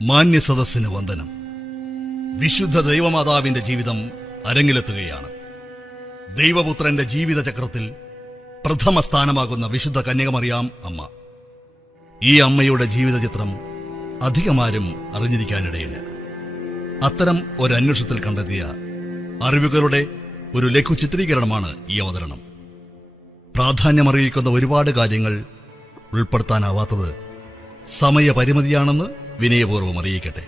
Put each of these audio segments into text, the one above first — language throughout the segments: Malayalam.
മാന്യസദസ്സിന് വന്ദനം. വിശുദ്ധ ദൈവമാതാവിന്റെ ജീവിതം അരങ്ങിലെത്തുകയാണ്. ദൈവപുത്രന്റെ ജീവിതചക്രത്തിൽ പ്രഥമ സ്ഥാനമാകുന്ന വിശുദ്ധ കന്യകമറിയാം അമ്മ. ഈ അമ്മയുടെ ജീവിതചിത്രം അധികമാരും അറിഞ്ഞിരിക്കാനിടയില്ല. അത്തരം ഒരു അന്വേഷണത്തിൽ കണ്ടെത്തിയ അറിവുകളുടെ ഒരു ലഘു ചിത്രീകരണമാണ് ഈ അവതരണം. പ്രാധാന്യമറിയിക്കുന്ന ഒരുപാട് കാര്യങ്ങൾ ഉൾപ്പെടുത്താനാവാത്തത് സമയപരിമിതിയാണെന്ന് വിനയപൂർവ്വം അറിയിക്കട്ടെ.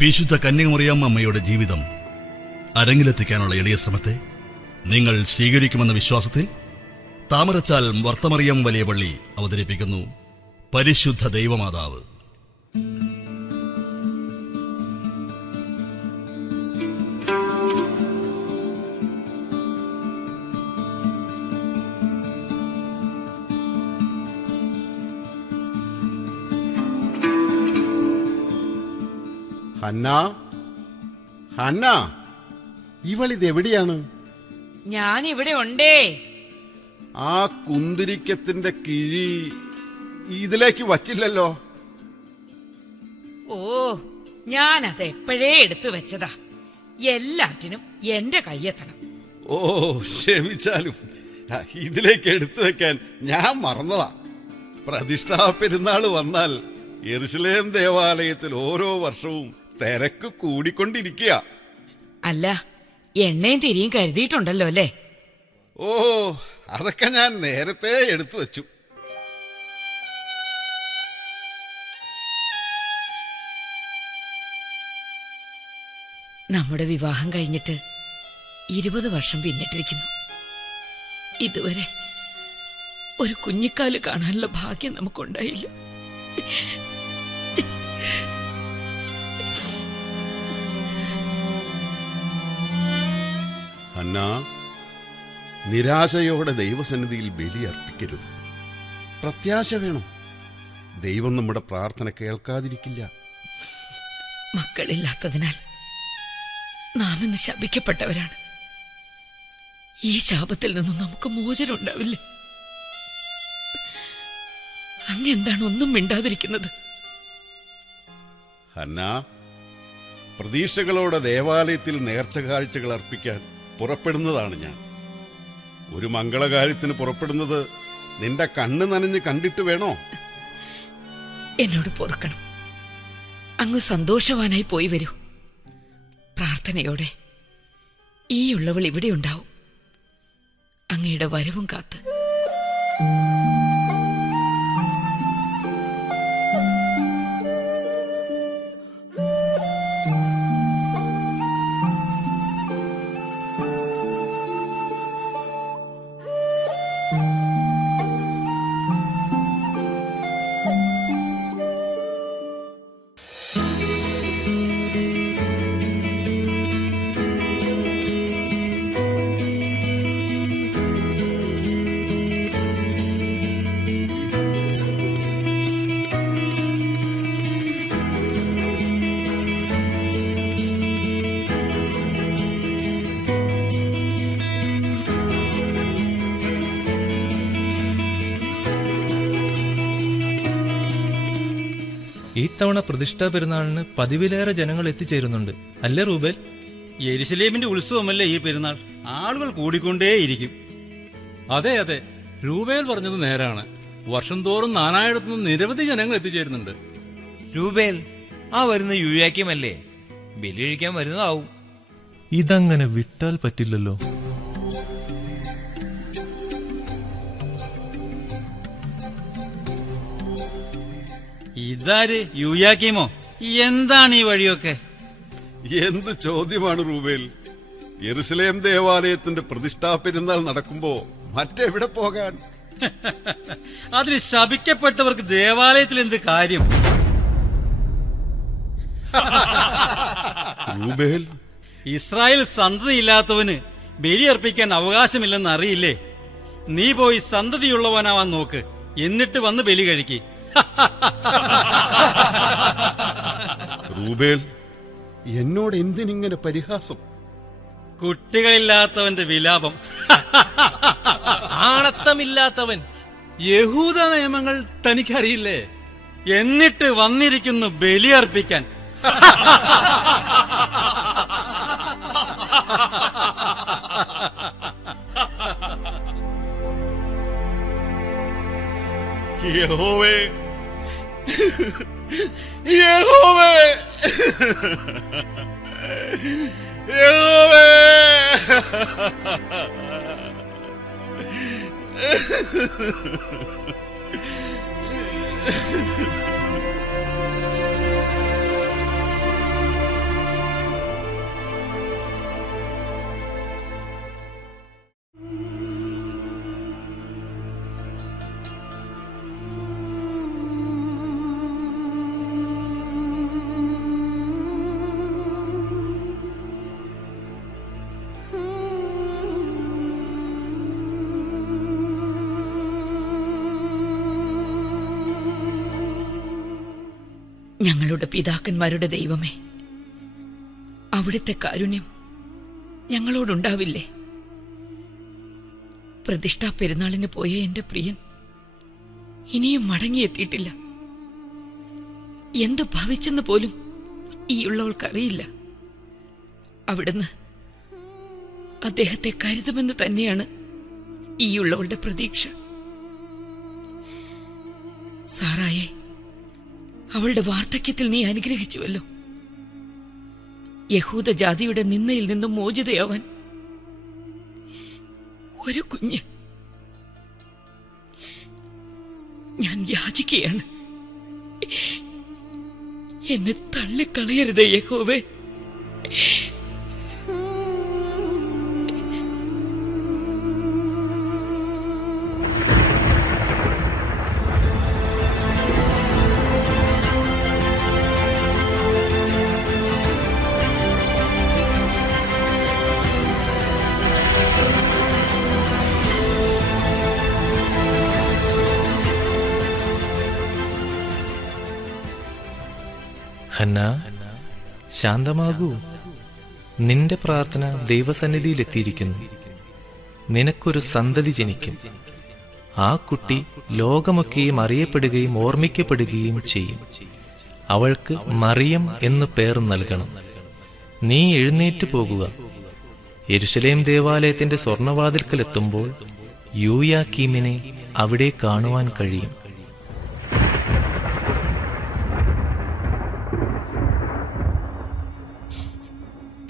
വിശുദ്ധ കന്യകമറിയാം അമ്മയുടെ ജീവിതം അരങ്ങിലെത്തിക്കാനുള്ള എളിയ ശ്രമത്തെ നിങ്ങൾ സ്വീകരിക്കുമെന്ന വിശ്വാസത്തിൽ താമരച്ചാൽ വർത്തമറിയം വലിയ പള്ളി അവതരിപ്പിക്കുന്നു പരിശുദ്ധ ദൈവമാതാവ്. ഹന്ന, ഹന്ന, ഇവളിതെവിടെയാണ്? ഞാൻ ഇവിടെ ഉണ്ടേ. ആ കുന്തിരിക്കത്തിന്റെ കിഴി ഇതിലേക്ക് വച്ചില്ലല്ലോ. ഓ, ഞാനത് എപ്പോഴേ എടുത്തു വെച്ചതാ. എല്ലാറ്റിനും എന്റെ കയ്യെത്തണം. ഓ, ക്ഷമിച്ചാലും ഇതിലേക്ക് എടുത്തു വെക്കാൻ ഞാൻ മറന്നതാ. പ്രതിഷ്ഠാ പെരുന്നാള് വന്നാൽ യെരുശലേം ദേവാലയത്തിൽ ഓരോ വർഷവും തിരക്ക് കൂടിക്കൊണ്ടിരിക്കുക. അല്ല, എണ്ണയും തിരിയും കരുതിയിട്ടുണ്ടല്ലോ അല്ലേ? ഓ, അതൊക്കെ ഞാൻ നേരത്തെ എടുത്തു വച്ചു. നമ്മുടെ വിവാഹം കഴിഞ്ഞിട്ട് 20 വർഷം പിന്നിട്ടിരിക്കുന്നു. ഇതുവരെ ഒരു കുഞ്ഞിക്കാല് കാണാനുള്ള ഭാഗ്യം നമുക്കുണ്ടായില്ല. ഹന്ന, നിരാശയോടെ ദൈവസന്നിധിയിൽ ബലി അർപ്പിക്കരുത്. പ്രത്യാശ വേണം. ദൈവം നമ്മുടെ പ്രാർത്ഥന കേൾക്കാതിരിക്കില്ല. മക്കളില്ലാത്തതിനാൽ നാം ഇന്ന് ശപിക്കപ്പെട്ടവരാണ്. ഈ ശാപത്തിൽ നിന്നും നമുക്ക് മോചനം ഉണ്ടാവില്ലേ? അങ്ങെന്താണ് ഒന്നും മിണ്ടാതിരിക്കുന്നത്? ഹന്ന, പ്രതീക്ഷകളോടെ ദേവാലയത്തിൽ നേർച്ച കാഴ്ചകൾ അർപ്പിക്കാൻ പുറപ്പെടുന്നതാണ് ഞാൻ. ഒരു മംഗളകാര്യത്തിന് പുറപ്പെടുന്നത് നിന്റെ കണ്ണ് നനഞ്ഞ് കണ്ടിട്ട് വേണോ? എന്നോട് പൊറുക്കണം. അങ്ങ് സന്തോഷവാനായി പോയി വരൂ. പ്രാർത്ഥനയോടെ ഈ ഉള്ളവൾ ഇവിടെ ഉണ്ടാവും, അങ്ങയുടെ വരവും കാത്ത്. ഇത്തവണ പ്രതിഷ്ഠാ പെരുന്നാളിന് പതിവിലേറെ ജനങ്ങൾ എത്തിച്ചേരുന്നുണ്ട്, അല്ലേ റൂബേൽ? യെരുശലേമിന്റെ ഉത്സവമല്ലേ ഈ പെരുന്നാൾ. ആളുകൾ കൂടിക്കൊണ്ടേയിരിക്കും. അതെ അതെ, രൂപേൽ പറഞ്ഞത് നേരാണ്. വർഷം തോറും നാനായിടത്തുനിന്ന് നിരവധി ജനങ്ങൾ എത്തിച്ചേരുന്നുണ്ട്. രൂപേൽ, ആ വരുന്ന യുയാക്കിയമല്ലേ, ബലി കഴിക്കാൻ വരുന്നതാവും. ഇതങ്ങനെ വിട്ടാൽ പറ്റില്ലല്ലോ. ഇതാര്, യൂയാക്കീമോ? എന്താണ് ഈ വഴിയൊക്കെ? എന്ത് ചോദ്യമാണ് റൂബേൽ? യെരുശലേം ദേവാലയത്തിന്റെ പ്രതിഷ്ഠാ പെരുന്നാൾ നടക്കുമ്പോ മറ്റെവിടെ പോകാൻ? അതിന് ശപിക്കപ്പെട്ടവർക്ക് ദേവാലയത്തിൽ എന്ത് കാര്യം? റൂബേൽ, ഇസ്രായേൽ സന്തതിയില്ലാത്തവന് ബലിയർപ്പിക്കാൻ അവകാശമില്ലെന്ന് അറിയില്ലേ? നീ പോയി സന്തതിയുള്ളവനാവാൻ നോക്ക്, എന്നിട്ട് വന്ന് ബലി കഴിക്ക്. റൂബേൽ, എന്നോട് എന്തിനിങ്ങനെ പരിഹാസം? കുട്ടികളില്ലാത്തവന്റെ വിലാപം. ആണത്തമില്ലാത്തവൻ. യഹൂദ നിയമങ്ങൾ തനിക്കറിയില്ലേ? എന്നിട്ട് വന്നിരിക്കുന്നു ബലിയർപ്പിക്കാൻ. യഹോവേ, യഹോവേ, യഹോവേ. ഞങ്ങളുടെ പിതാക്കന്മാരുടെ ദൈവമേ, അവിടുത്തെ കാരുണ്യം ഞങ്ങളോടുണ്ടാവില്ലേ? പ്രതിഷ്ഠാ പെരുന്നാളിന് പോയ എന്റെ പ്രിയൻ ഇനിയും മടങ്ങിയെത്തിയിട്ടില്ല. എന്തു ഭവിച്ചെന്ന് പോലും ഈയുള്ളവൾക്കറിയില്ല. അവിടുന്ന് അദ്ദേഹത്തെ കരുതുമെന്ന് തന്നെയാണ് ഈയുള്ളവളുടെ പ്രതീക്ഷ. സാറായെ, അവളുടെ വാർദ്ധക്യത്തിൽ നീ അനുഗ്രഹിച്ചുവല്ലോ. യഹൂദ ജാതിയുടെ നിന്നയിൽ നിന്നും മോചിതയാവാൻ ഒരു കുഞ്ഞ്. ഞാൻ യാചിക്കുകയാണ്, എന്നെ തള്ളിക്കളയരുതേ യഹോവേ. ഹന്ന, ശാന്തമാകൂ. നിന്റെ പ്രാർത്ഥന ദൈവസന്നിധിയിലെത്തിയിരിക്കുന്നു. നിനക്കൊരു സന്തതി ജനിക്കും. ആ കുട്ടി ലോകമൊക്കെയും അറിയപ്പെടുകയും ഓർമ്മിക്കപ്പെടുകയും ചെയ്യും. അവൾക്ക് മറിയം എന്ന് പേർ നൽകണം. നീ എഴുന്നേറ്റ് പോകുക. യെരുശലേം ദേവാലയത്തിന്റെ സ്വർണവാതിൽക്കലെത്തുമ്പോൾ യൂയാക്കീമിനെ അവിടെ കാണുവാൻ കഴിയും.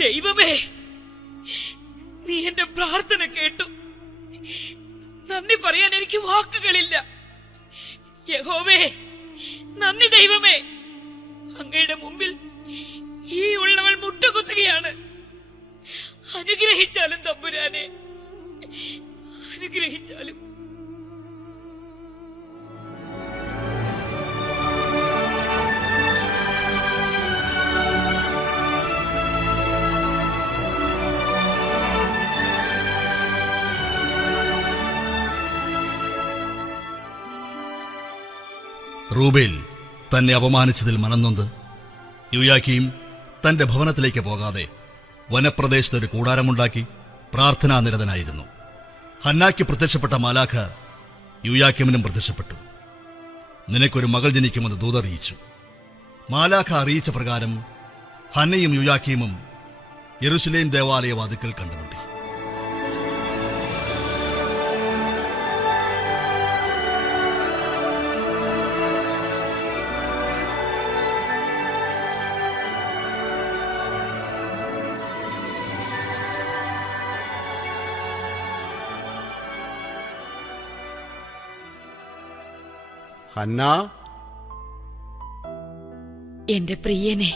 ദൈവമേ, നീ എന്റെ പ്രാർത്ഥന കേട്ടു. നന്ദി പറയാൻ എനിക്ക് വാക്കുകളില്ല. യഹോവേ, നന്ദി ദൈവമേ. അങ്ങയുടെ മുമ്പിൽ ഈ ഉള്ളവൾ മുട്ടുകുത്തുകയാണ്. അനുഗ്രഹിച്ചാലും തമ്പുരാനെ, അനുഗ്രഹിച്ചാലും. റൂബേൽ തന്നെ അപമാനിച്ചതിൽ മനംനൊന്ത് യൂയാക്കീം തന്റെ ഭവനത്തിലേക്ക് പോകാതെ വനപ്രദേശത്ത് ഒരു കൂടാരമുണ്ടാക്കി പ്രാർത്ഥനാനിരതനായിരുന്നു. ഹന്നായ്ക്ക് പ്രത്യക്ഷപ്പെട്ട മാലാഖ യൂയാക്കീമിനും പ്രത്യക്ഷപ്പെട്ടു. നിനക്കൊരു മകൾ ജനിക്കുമെന്ന് ദൂതറിയിച്ചു. മാലാഖ അറിയിച്ച പ്രകാരം ഹന്നയും യൂയാക്കീമും യെരുശലേം ദേവാലയ വാതിൽക്കൽ കണ്ടുമുട്ടി. ഹന്ന, എന്റെ പ്രിയനെ,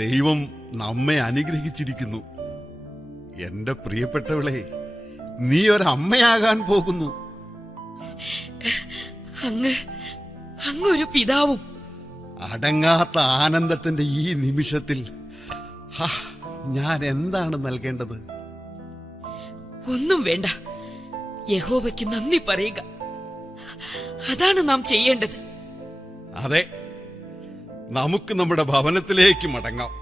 ദൈവം നമ്മെ അനുഗ്രഹിച്ചിരിക്കുന്നു. എന്റെ പ്രിയപ്പെട്ടവളെ, നീ ഒരമ്മയാകാൻ പോകുന്നു. അങ്ങൊരു പിതാവും. അടങ്ങാത്ത ആനന്ദത്തിന്റെ ഈ നിമിഷത്തിൽ ഞാൻ എന്താണ് നൽകേണ്ടത്? ഒന്നും വേണ്ട. യഹോവയ്ക്ക് നന്ദി പറയുക. അതാണ് നാം ചെയ്യേണ്ടത്. അതെ, നമുക്ക് നമ്മുടെ ഭവനത്തിലേക്ക് മടങ്ങാം.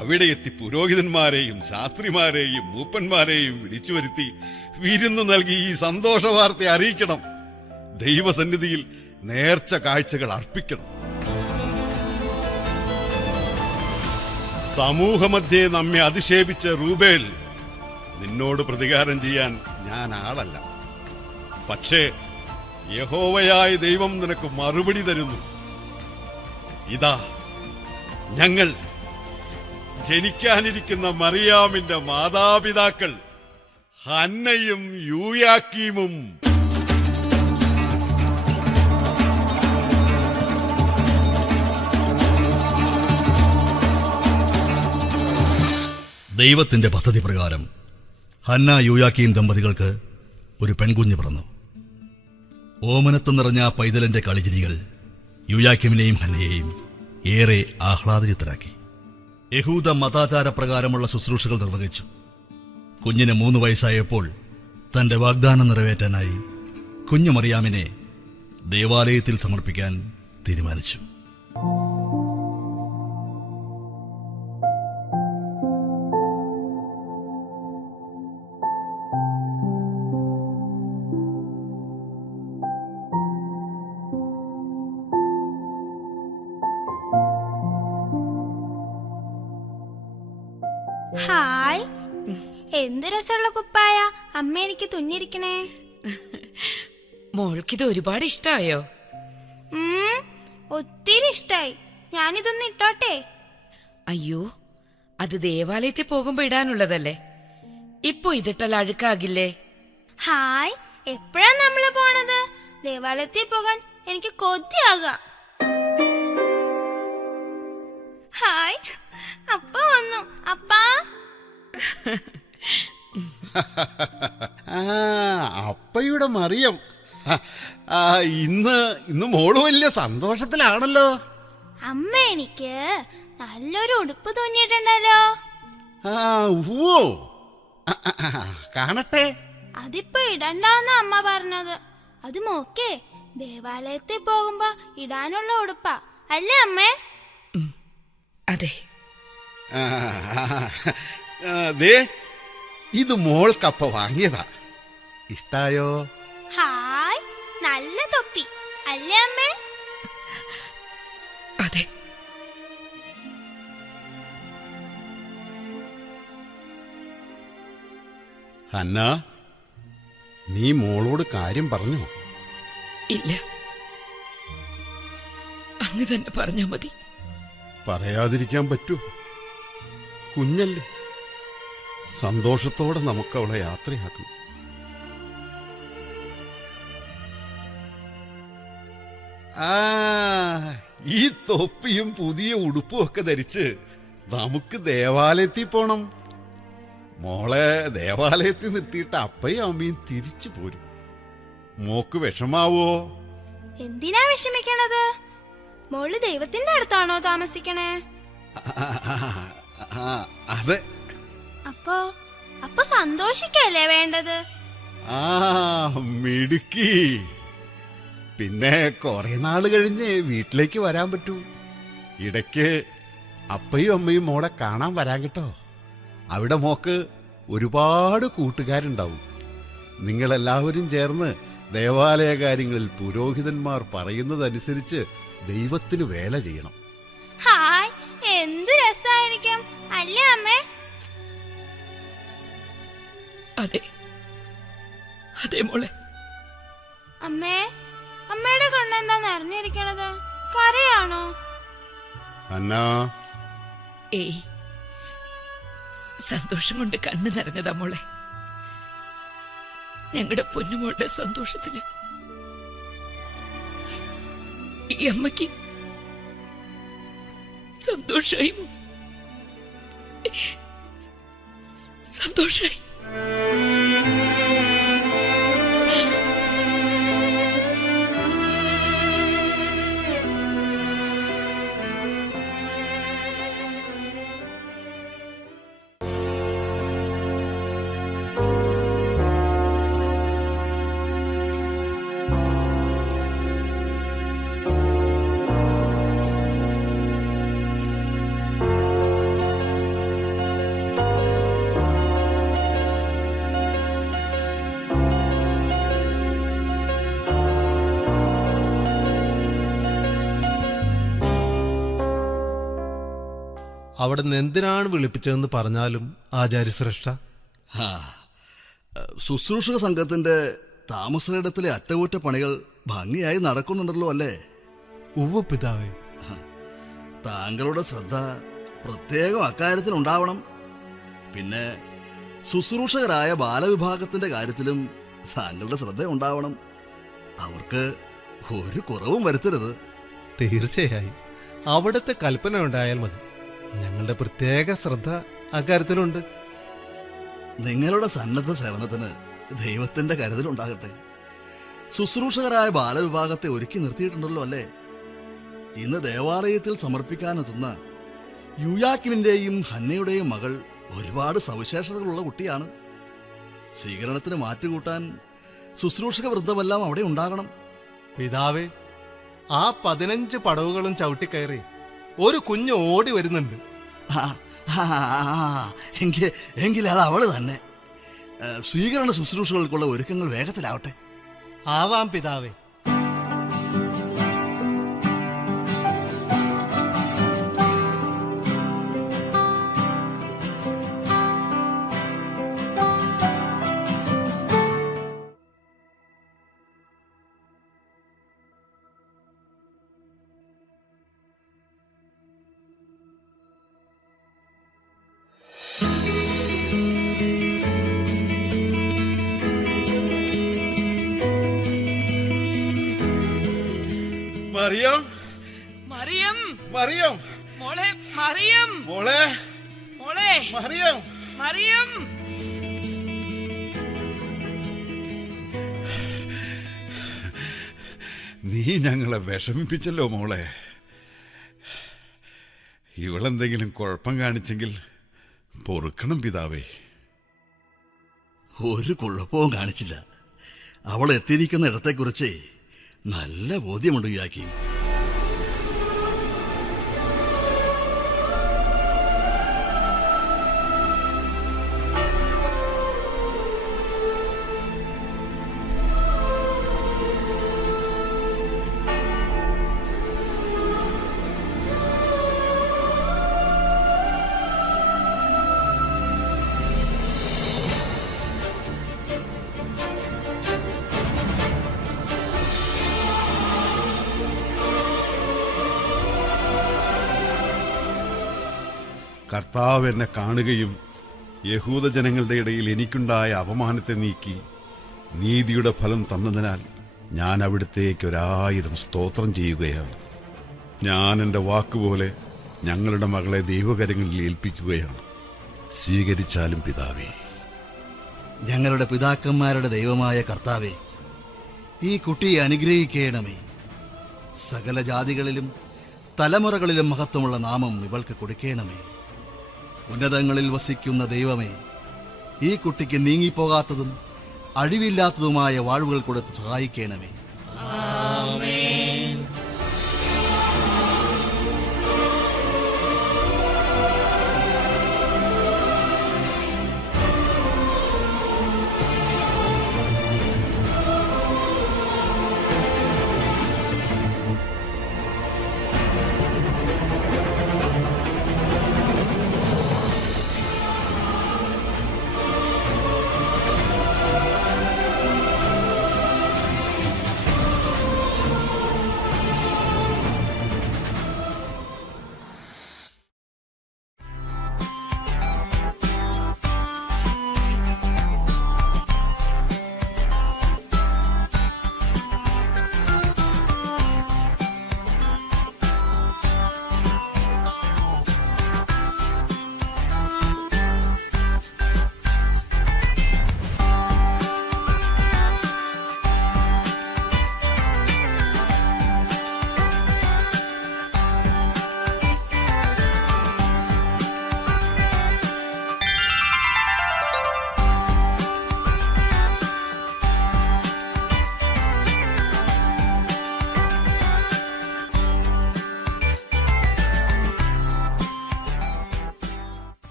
അവിടെ എത്തി പുരോഹിതന്മാരെയും ശാസ്ത്രിമാരെയും മൂപ്പന്മാരെയും വിളിച്ചു വരുത്തി വിരുന്ന് നൽകി ഈ സന്തോഷ വാർത്ത അറിയിക്കണം. ദൈവസന്നിധിയിൽ നേർച്ച കാഴ്ചകൾ അർപ്പിക്കണം. സമൂഹമധ്യേ നമ്മെ അധിക്ഷേപിച്ച റൂബേൽ, നിന്നോട് പ്രതികാരം ചെയ്യാൻ ഞാൻ ആളല്ല. പക്ഷേ യഹോവയായ ദൈവം നിനക്ക് മറുപടി തരുന്നു. ഇതാ, ഞങ്ങൾ ജനിക്കാനിരിക്കുന്ന മറിയാമിന്റെ മാതാപിതാക്കൾ ഹന്നയും യൂയാക്കീമും ദൈവത്തിന്റെ പദ്ധതി പ്രകാരം ഹന്ന യൂയാക്കീം ദമ്പതികൾക്ക് ഒരു പെൺകുഞ്ഞ് പിറന്നു. ഓമനത്ത് നിറഞ്ഞ പൈതലിന്റെ കളിചിരികൾ യൂയാക്കീമിനെയും ഹന്നയെയും ഏറെ ആഹ്ലാദചിത്തരാക്കി. യഹൂദ മതാചാരപ്രകാരമുള്ള ശുശ്രൂഷകൾ നിർവഹിച്ചു. കുഞ്ഞിന് 3 വയസ്സായപ്പോൾ തന്റെ വാഗ്ദാനം നിറവേറ്റാനായി കുഞ്ഞു മറിയാമിനെ ദേവാലയത്തിൽ സമർപ്പിക്കാൻ തീരുമാനിച്ചു. ഹായ്, എന്ത് രസമുള്ള കുപ്പായ അമ്മ എനിക്ക് തുന്നിരിക്കണേ. മോൾക്കിത് ഒരുപാട് ഇഷ്ടായോ? ഒത്തിരി ഇഷ്ടായി. ഞാനിതൊന്ന് ഇട്ടോട്ടെ? അയ്യോ, അത് ദേവാലയത്തിൽ പോകുമ്പോ ഇടാനുള്ളതല്ലേ. ഇപ്പൊ ഇതിട്ടാൽ അഴുക്കാകില്ലേ? ഹായ്, എപ്പോഴാ നമ്മള് പോണത്? ദേവാലയത്തിൽ പോകാൻ എനിക്ക് കൊതിയാകാം. ഹായ്, അപ്പ വന്നു. അപ്പാ, അപ്പയുടെ മറിയം, ഇന്ന് മോള് വലിയ സന്തോഷത്തിലാണല്ലോ. അമ്മ എനിക്ക് നല്ലൊരു ഉടുപ്പ് തോന്നിയിട്ടുണ്ടല്ലോ. ഓ, കാണട്ടെ. അതിപ്പോ ഇടണ്ടാന്ന അമ്മ പറഞ്ഞത്. അത് മോക്കേ ദേവാലയത്തിൽ പോകുമ്പോ ഇടാനുള്ള ഉടുപ്പാ അല്ലേ അമ്മേ? അതെ. ദേ, ഇത് മോൾക്കപ്പ വാങ്ങിയതാ. ഇഷ്ടായോ? ഹായ്, നല്ല തൊപ്പി അല്ലേ അമ്മേ? അതെ. ഹന്ന, നീ മോളോട് കാര്യം പറഞ്ഞോ? ഇല്ല, അങ്ങ് തന്നെ പറഞ്ഞാ മതി. പറയാതിരിക്കാൻ പറ്റൂ? കുഞ്ഞല്ലേ, സന്തോഷത്തോടെ നമുക്കവളെ യാത്രയാക്കണം. ഈ തൊപ്പിയും പുതിയ ഉടുപ്പും ഒക്കെ ധരിച്ച് നമുക്ക് ദേവാലയത്തിൽ പോണം. മോളെ ദേവാലയത്തിൽ നിർത്തിയിട്ട് അപ്പയും അമ്മയും തിരിച്ചു പോരും. മോക്ക് വിഷമാവോ? എന്തിനാ വിഷമിക്കണത്? മോള് ദൈവത്തിന്റെ അടുത്താണോ താമസിക്കണേ? അതെ. അപ്പൊ സന്തോഷിക്കല്ലേ വേണ്ടത്? മിടുക്കി. പിന്നെ കുറെ നാള് കഴിഞ്ഞ് വീട്ടിലേക്ക് വരാൻ പറ്റൂ. ഇടയ്ക്ക് അപ്പയും അമ്മയും മോളെ കാണാൻ വരാൻ കേട്ടോ. അവിടെ മോക്ക് ഒരുപാട് കൂട്ടുകാരുണ്ടാവും. നിങ്ങളെല്ലാവരും ചേർന്ന് ദേവാലയ കാര്യങ്ങളിൽ പുരോഹിതന്മാർ പറയുന്നതനുസരിച്ച് ദൈവത്തിന് വേല ചെയ്യണം. ഹായ്, എന്ത് രസായിരിക്കും അല്ലേ അമ്മേ? അതെ, അതെ മോളെ. അമ്മേ, അമ്മയുടെ കണ്ണെന്താ നിറഞ്ഞിരിക്കണത്? കരയാണോ? അന്നാ, ഏയ്, സന്തോഷം കൊണ്ട് കണ്ണു നിറഞ്ഞതാ മോളെ. ഞങ്ങളുടെ പൊന്നുമോളുടെ സന്തോഷത്തിന് ഈ അമ്മയ്ക്ക് സന്തോഷായി, സന്തോഷായി. അവിടെ നിന്ന് എന്തിനാണ് വിളിപ്പിച്ചതെന്ന് പറഞ്ഞാലും ആചാര്യശ്രേഷ്ഠ. ആ, ശുശ്രൂഷക സംഘത്തിന്റെ താമസയിടത്തിലെ അറ്റകുറ്റപ്പണികൾ ഭംഗിയായി നടക്കുന്നുണ്ടല്ലോ അല്ലേ? ഉവ്വ് പിതാവേ. താങ്കളുടെ ശ്രദ്ധ പ്രത്യേകം അക്കാര്യത്തിലുണ്ടാവണം. പിന്നെ ശുശ്രൂഷകരായ ബാലവിഭാഗത്തിന്റെ കാര്യത്തിലും താങ്കളുടെ ശ്രദ്ധ ഉണ്ടാവണം. അവർക്ക് ഒരു കുറവും വരുത്തരുത്. തീർച്ചയായും അവിടുത്തെ കൽപ്പന ഉണ്ടായാൽ മതി. ഞങ്ങളുടെ പ്രത്യേക ശ്രദ്ധ അക്കാര്യത്തിലുണ്ട്. നിങ്ങളുടെ സന്നദ്ധ സേവനത്തിന് ദൈവത്തിന്റെ കരുതലുണ്ടാകട്ടെ. ശുശ്രൂഷകരായ ബാലവിഭാഗത്തെ ഒരുക്കി നിർത്തിയിട്ടുണ്ടല്ലോ അല്ലേ? ഇന്ന് ദേവാലയത്തിൽ സമർപ്പിക്കാനെത്തുന്ന യൂയാക്കിമിന്റെയും ഹന്നയുടെയും മകൾ ഒരുപാട് സവിശേഷതകളുള്ള കുട്ടിയാണ്. സ്വീകരണത്തിന് മാറ്റുകൂട്ടാൻ ശുശ്രൂഷക വൃന്ദമെല്ലാം അവിടെ ഉണ്ടാകണം. പിതാവേ, ആ 15 പടവുകളും ചവിട്ടിക്കയറി ഒരു കുഞ്ഞ് ഓടി വരുന്നുണ്ട്. ആ, ആ, ആ, എങ്കിൽ അത് അവള് തന്നെ. സ്വീകരണ ശുശ്രൂഷകൾക്കുള്ള ഒരുക്കങ്ങൾ വേഗത്തിലാവട്ടെ. ആവാം പിതാവേ. മറിയം, മറിയം മറിയം, മോളെ, മറിയം മോളെ, മോളെ, മറിയം. മറിയം. നീ ഞങ്ങളെ വിഷമിപ്പിച്ചല്ലോ മോളെ. ഇവളെന്തെങ്കിലും കുഴപ്പം കാണിച്ചെങ്കിൽ പൊറുക്കണം പിതാവേ. ഒരു കുഴപ്പവും കാണിച്ചില്ല. അവൾ എത്തിയിരിക്കുന്ന ഇടത്തെക്കുറിച്ച് നല്ല ബോധ്യമുണ്ട് യൂയാക്കി. കർത്താവ് എന്നെ കാണുകയും യഹൂദജനങ്ങളുടെ ഇടയിൽ എനിക്കുണ്ടായ അപമാനത്തെ നീക്കി നീതിയുടെ ഫലം തന്നതിനാൽ ഞാൻ അവിടുത്തേക്ക് 1000 സ്തോത്രം ചെയ്യുകയാണ്. ഞാൻ എൻ്റെ വാക്കുപോലെ ഞങ്ങളുടെ മകളെ ദൈവകരങ്ങളിൽ ഏൽപ്പിക്കുകയാണ്. സ്വീകരിച്ചാലും പിതാവേ. ഞങ്ങളുടെ പിതാക്കന്മാരുടെ ദൈവമായ കർത്താവേ, ഈ കുട്ടിയെ അനുഗ്രഹിക്കണമേ. സകല ജാതികളിലും തലമുറകളിലും മഹത്വമുള്ള നാമം ഇവൾക്ക് കൊടുക്കണമേ. ഉന്നതങ്ങളിൽ വസിക്കുന്ന ദൈവമേ, ഈ കുട്ടിക്ക് നീങ്ങിപ്പോകാത്തതും അഴിവില്ലാത്തതുമായ വാഴ്വുകൾ കൊടുത്ത് സഹായിക്കണമേ.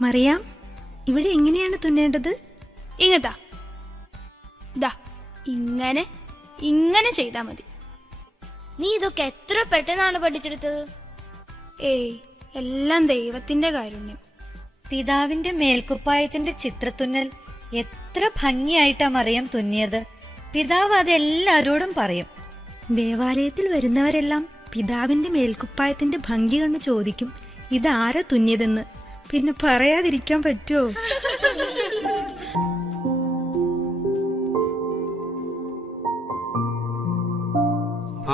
മറിയാം, ഇവിടെ എങ്ങനെയാണ് തുന്നേണ്ടത്? ഇങ്ങതാ, ദാ ഇങ്ങനെ ഇങ്ങനെ ചെയ്താ മതി. നീ ഇതൊക്കെ എത്ര പെട്ടെന്നാണ് പഠിച്ചെടുത്തത്? ഏയ്, എല്ലാം ദൈവത്തിന്റെ കാരുണ്യം. പിതാവിന്റെ മേൽക്കുപ്പായത്തിന്റെ ചിത്രത്തുന്നൽ എത്ര ഭംഗിയായിട്ടാ മറിയം തുന്നിയത്. പിതാവ് അതെല്ലാരോടും പറയും. ദേവാലയത്തിൽ വരുന്നവരെല്ലാം പിതാവിന്റെ മേൽക്കുപ്പായത്തിന്റെ ഭംഗി കണ്ട് ചോദിക്കും ഇതാരാ തുന്നിയതെന്ന്. പിന്നെ പറയാതിരിക്കാൻ പറ്റുമോ?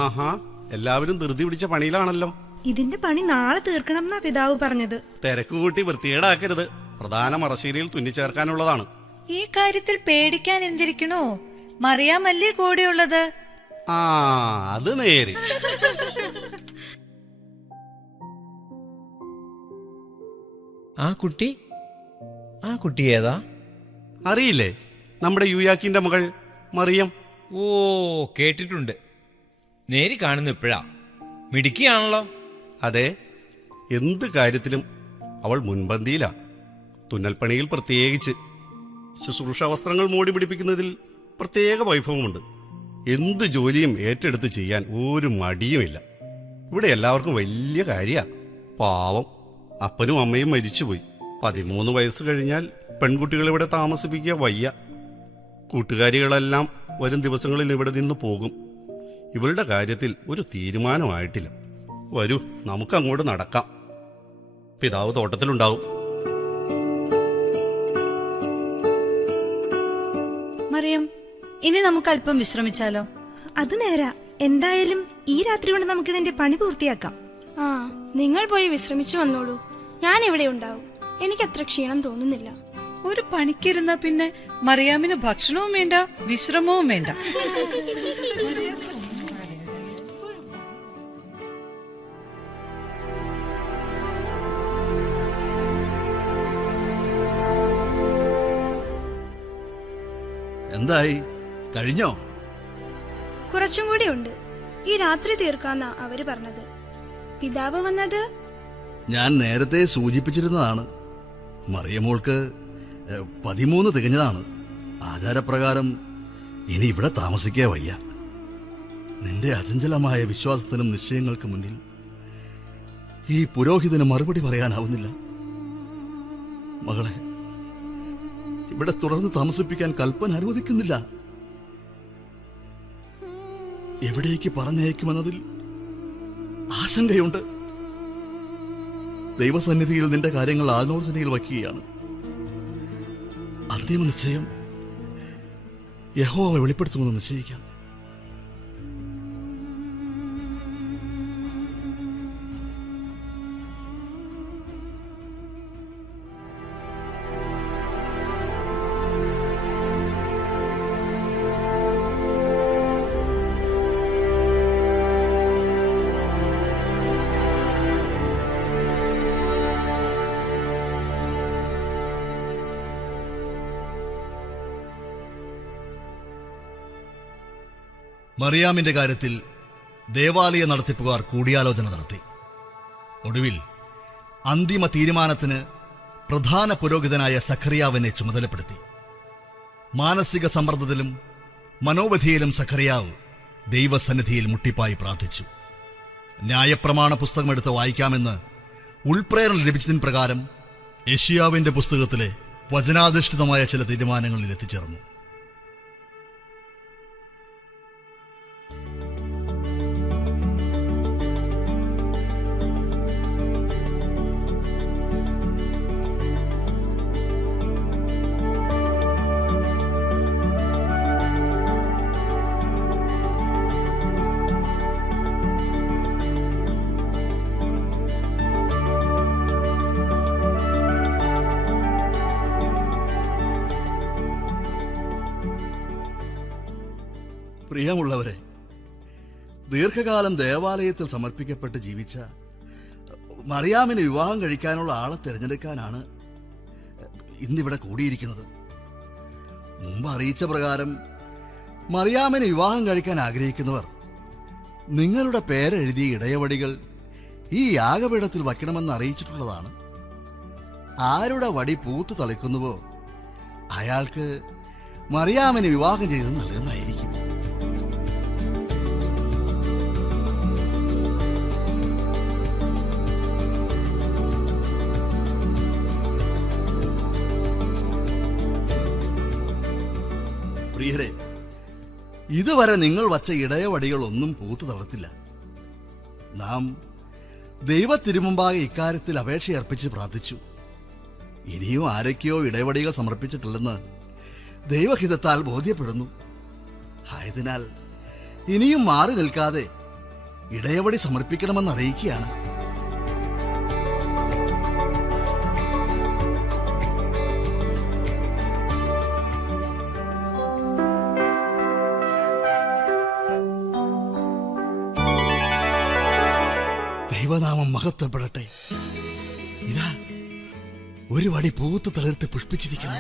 ആഹാ, എല്ലാവരും ധൃതി പിടിച്ച പണിയിലാണല്ലോ. ഇതിന്റെ പണി നാളെ തീർക്കണം എന്നാ പിതാവ് പറഞ്ഞത്. തിരക്ക് കൂട്ടി വൃത്തികേടാക്കരുത്. പ്രധാന മറശ്ശേരിയിൽ തുന്നിച്ചേർക്കാനുള്ളതാണ്. ഈ കാര്യത്തിൽ പേടിക്കാൻ എന്തിരിക്കണോ? മറിയാമല്ലേ കൂടെയുള്ളത്. ആ, അത് നേരെ. ആ കുട്ടി ഏതാ? അറിയില്ലേ, നമ്മുടെ യുയാക്കിന്റെ മകൾ മറിയം. ഓ, കേട്ടിട്ടുണ്ട്. നേരി കാണുന്നു ഇപ്പോഴാ. മിടുക്കിയാണല്ലോ. അതെ, എന്ത് കാര്യത്തിലും അവൾ മുൻപന്തിയിലാ. തുന്നൽപ്പണിയിൽ പ്രത്യേകിച്ച്. ശുശ്രൂഷ വസ്ത്രങ്ങൾ മോടി പിടിപ്പിക്കുന്നതിൽ പ്രത്യേക വൈഭവമുണ്ട്. എന്ത് ജോലിയും ഏറ്റെടുത്ത് ചെയ്യാൻ ഒരു മടിയുമില്ല. ഇവിടെ എല്ലാവർക്കും വലിയ കാര്യാ. പാവം, അപ്പനും അമ്മയും മരിച്ചുപോയി. 13 വയസ്സ് കഴിഞ്ഞാൽ പെൺകുട്ടികളിവിടെ താമസിപ്പിക്കുക വയ്യ. കൂട്ടുകാരികളെല്ലാം വരും ദിവസങ്ങളിൽ ഇവിടെ നിന്ന് പോകും. ഇവളുടെ കാര്യത്തിൽ ഒരു തീരുമാനമായിട്ടില്ല. വരൂ, നമുക്ക് അങ്ങോട്ട് നടക്കാം. പിതാവ് തോട്ടത്തിലുണ്ടാവും. മറിയം, ഇനി നമുക്ക് അല്പം വിശ്രമിച്ചാലോ? അത് നേരാ. എന്തായാലും ഈ രാത്രി കൊണ്ട് നമുക്ക് ഇതിന്റെ പണി പൂർത്തിയാക്കാം. ആ, നിങ്ങൾ പോയി വിശ്രമിച്ചു വന്നോളൂ. ഞാൻ ഇവിടെ ഉണ്ടാവും. എനിക്കത്ര ക്ഷീണം തോന്നുന്നില്ല. ഒരു പണിക്കിരുന്ന പിന്നെ മറിയാമിന് ഭക്ഷണവും വേണ്ട, വിശ്രമവും വേണ്ട. എന്തായി, കഴിഞ്ഞോ? കുറച്ചും കൂടി ഉണ്ട്. ഈ രാത്രി തീർക്കാന്നാ അവര് പറഞ്ഞത്. പിതാവ് വന്നത് ഞാൻ നേരത്തെ സൂചിപ്പിച്ചിരുന്നതാണ്. മറിയമോൾക്ക് 13 തികഞ്ഞതാണ്. ആചാരപ്രകാരം ഇനി ഇവിടെ താമസിക്കേ വയ്യ. നിന്റെ അചഞ്ചലമായ വിശ്വാസത്തിനും നിശ്ചയങ്ങൾക്ക് മുന്നിൽ ഈ പുരോഹിതന് മറുപടി പറയാനാവുന്നില്ല. മകളെ, ഇവിടെ തുടർന്ന് താമസിപ്പിക്കാൻ കൽപ്പന അനുവദിക്കുന്നില്ല. എവിടേക്ക് പറഞ്ഞയക്കുമെന്നതിൽ ആശങ്കയുണ്ട്. ദൈവസന്നിധിയിൽ നിന്റെ കാര്യങ്ങൾ ആലോചനയിൽ വയ്ക്കുകയാണ്. അന്തിമ നിശ്ചയം യഹോവ വെളിപ്പെടുത്തുമെന്ന് നിശ്ചയിക്കാം. മറിയാമിന്റെ കാര്യത്തിൽ ദേവാലയ നടത്തിപ്പുകാർ കൂടിയാലോചന നടത്തി. ഒടുവിൽ അന്തിമ തീരുമാനത്തിന് പ്രധാന പുരോഹിതനായ സഖറിയാവിനെ ചുമതലപ്പെടുത്തി. മാനസിക സമ്മർദ്ദത്തിലും മനോവധിയിലും സഖറിയാവ് ദൈവസന്നിധിയിൽ മുട്ടിപ്പായി പ്രാർത്ഥിച്ചു. ന്യായപ്രമാണ പുസ്തകമെടുത്ത് വായിക്കാമെന്ന് ഉൾപ്രേരണ ലഭിച്ചതിന് പ്രകാരം യെശയ്യാവിന്റെ പുസ്തകത്തിലെ വചനാധിഷ്ഠിതമായ ചില തീരുമാനങ്ങളിൽ എത്തിച്ചേർന്നു. പ്രിയമുള്ളവരെ, ദീർഘകാലം ദേവാലയത്തിൽ സമർപ്പിക്കപ്പെട്ട് ജീവിച്ച മറിയാമിന് വിവാഹം കഴിക്കാനുള്ള ആളെ തിരഞ്ഞെടുക്കാനാണ് ഇന്നിവിടെ കൂടിയിരിക്കുന്നത്. മുമ്പ് അറിയിച്ച പ്രകാരം മറിയാമിന് വിവാഹം കഴിക്കാൻ ആഗ്രഹിക്കുന്നവർ നിങ്ങളുടെ പേരെഴുതിയ ഇടയവടികൾ ഈ യാഗപീഠത്തിൽ വയ്ക്കണമെന്ന് അറിയിച്ചിട്ടുള്ളതാണ്. ആരുടെ വടി പൂത്തു തളിക്കുന്നുവോ അയാൾക്ക് മറിയാമിന് വിവാഹം ചെയ്ത് നൽകുന്നതായിരിക്കും. ഇതുവരെ നിങ്ങൾ വച്ച ഇടയവടികളൊന്നും പൂത്തു തളർത്തില്ല. നാം ദൈവത്തിരുമുമ്പാകെ ഇക്കാര്യത്തിൽ അപേക്ഷയർപ്പിച്ച് പ്രാർത്ഥിച്ചു. ഇനിയും ആരൊക്കെയോ ഇടയവടികൾ സമർപ്പിച്ചിട്ടില്ലെന്ന് ദൈവഹിതത്താൽ ബോധ്യപ്പെടുന്നു. ആയതിനാൽ ഇനിയും മാറി നിൽക്കാതെ ഇടയവടി സമർപ്പിക്കണമെന്ന് അറിയിക്കുകയാണ്. ദൈവനാമം മഹത്വപ്പെടട്ടെ. ഇതാ ഒരു വടി പൂത്ത് തളിർത്ത് പുഷ്പിച്ചിരിക്കുന്നു.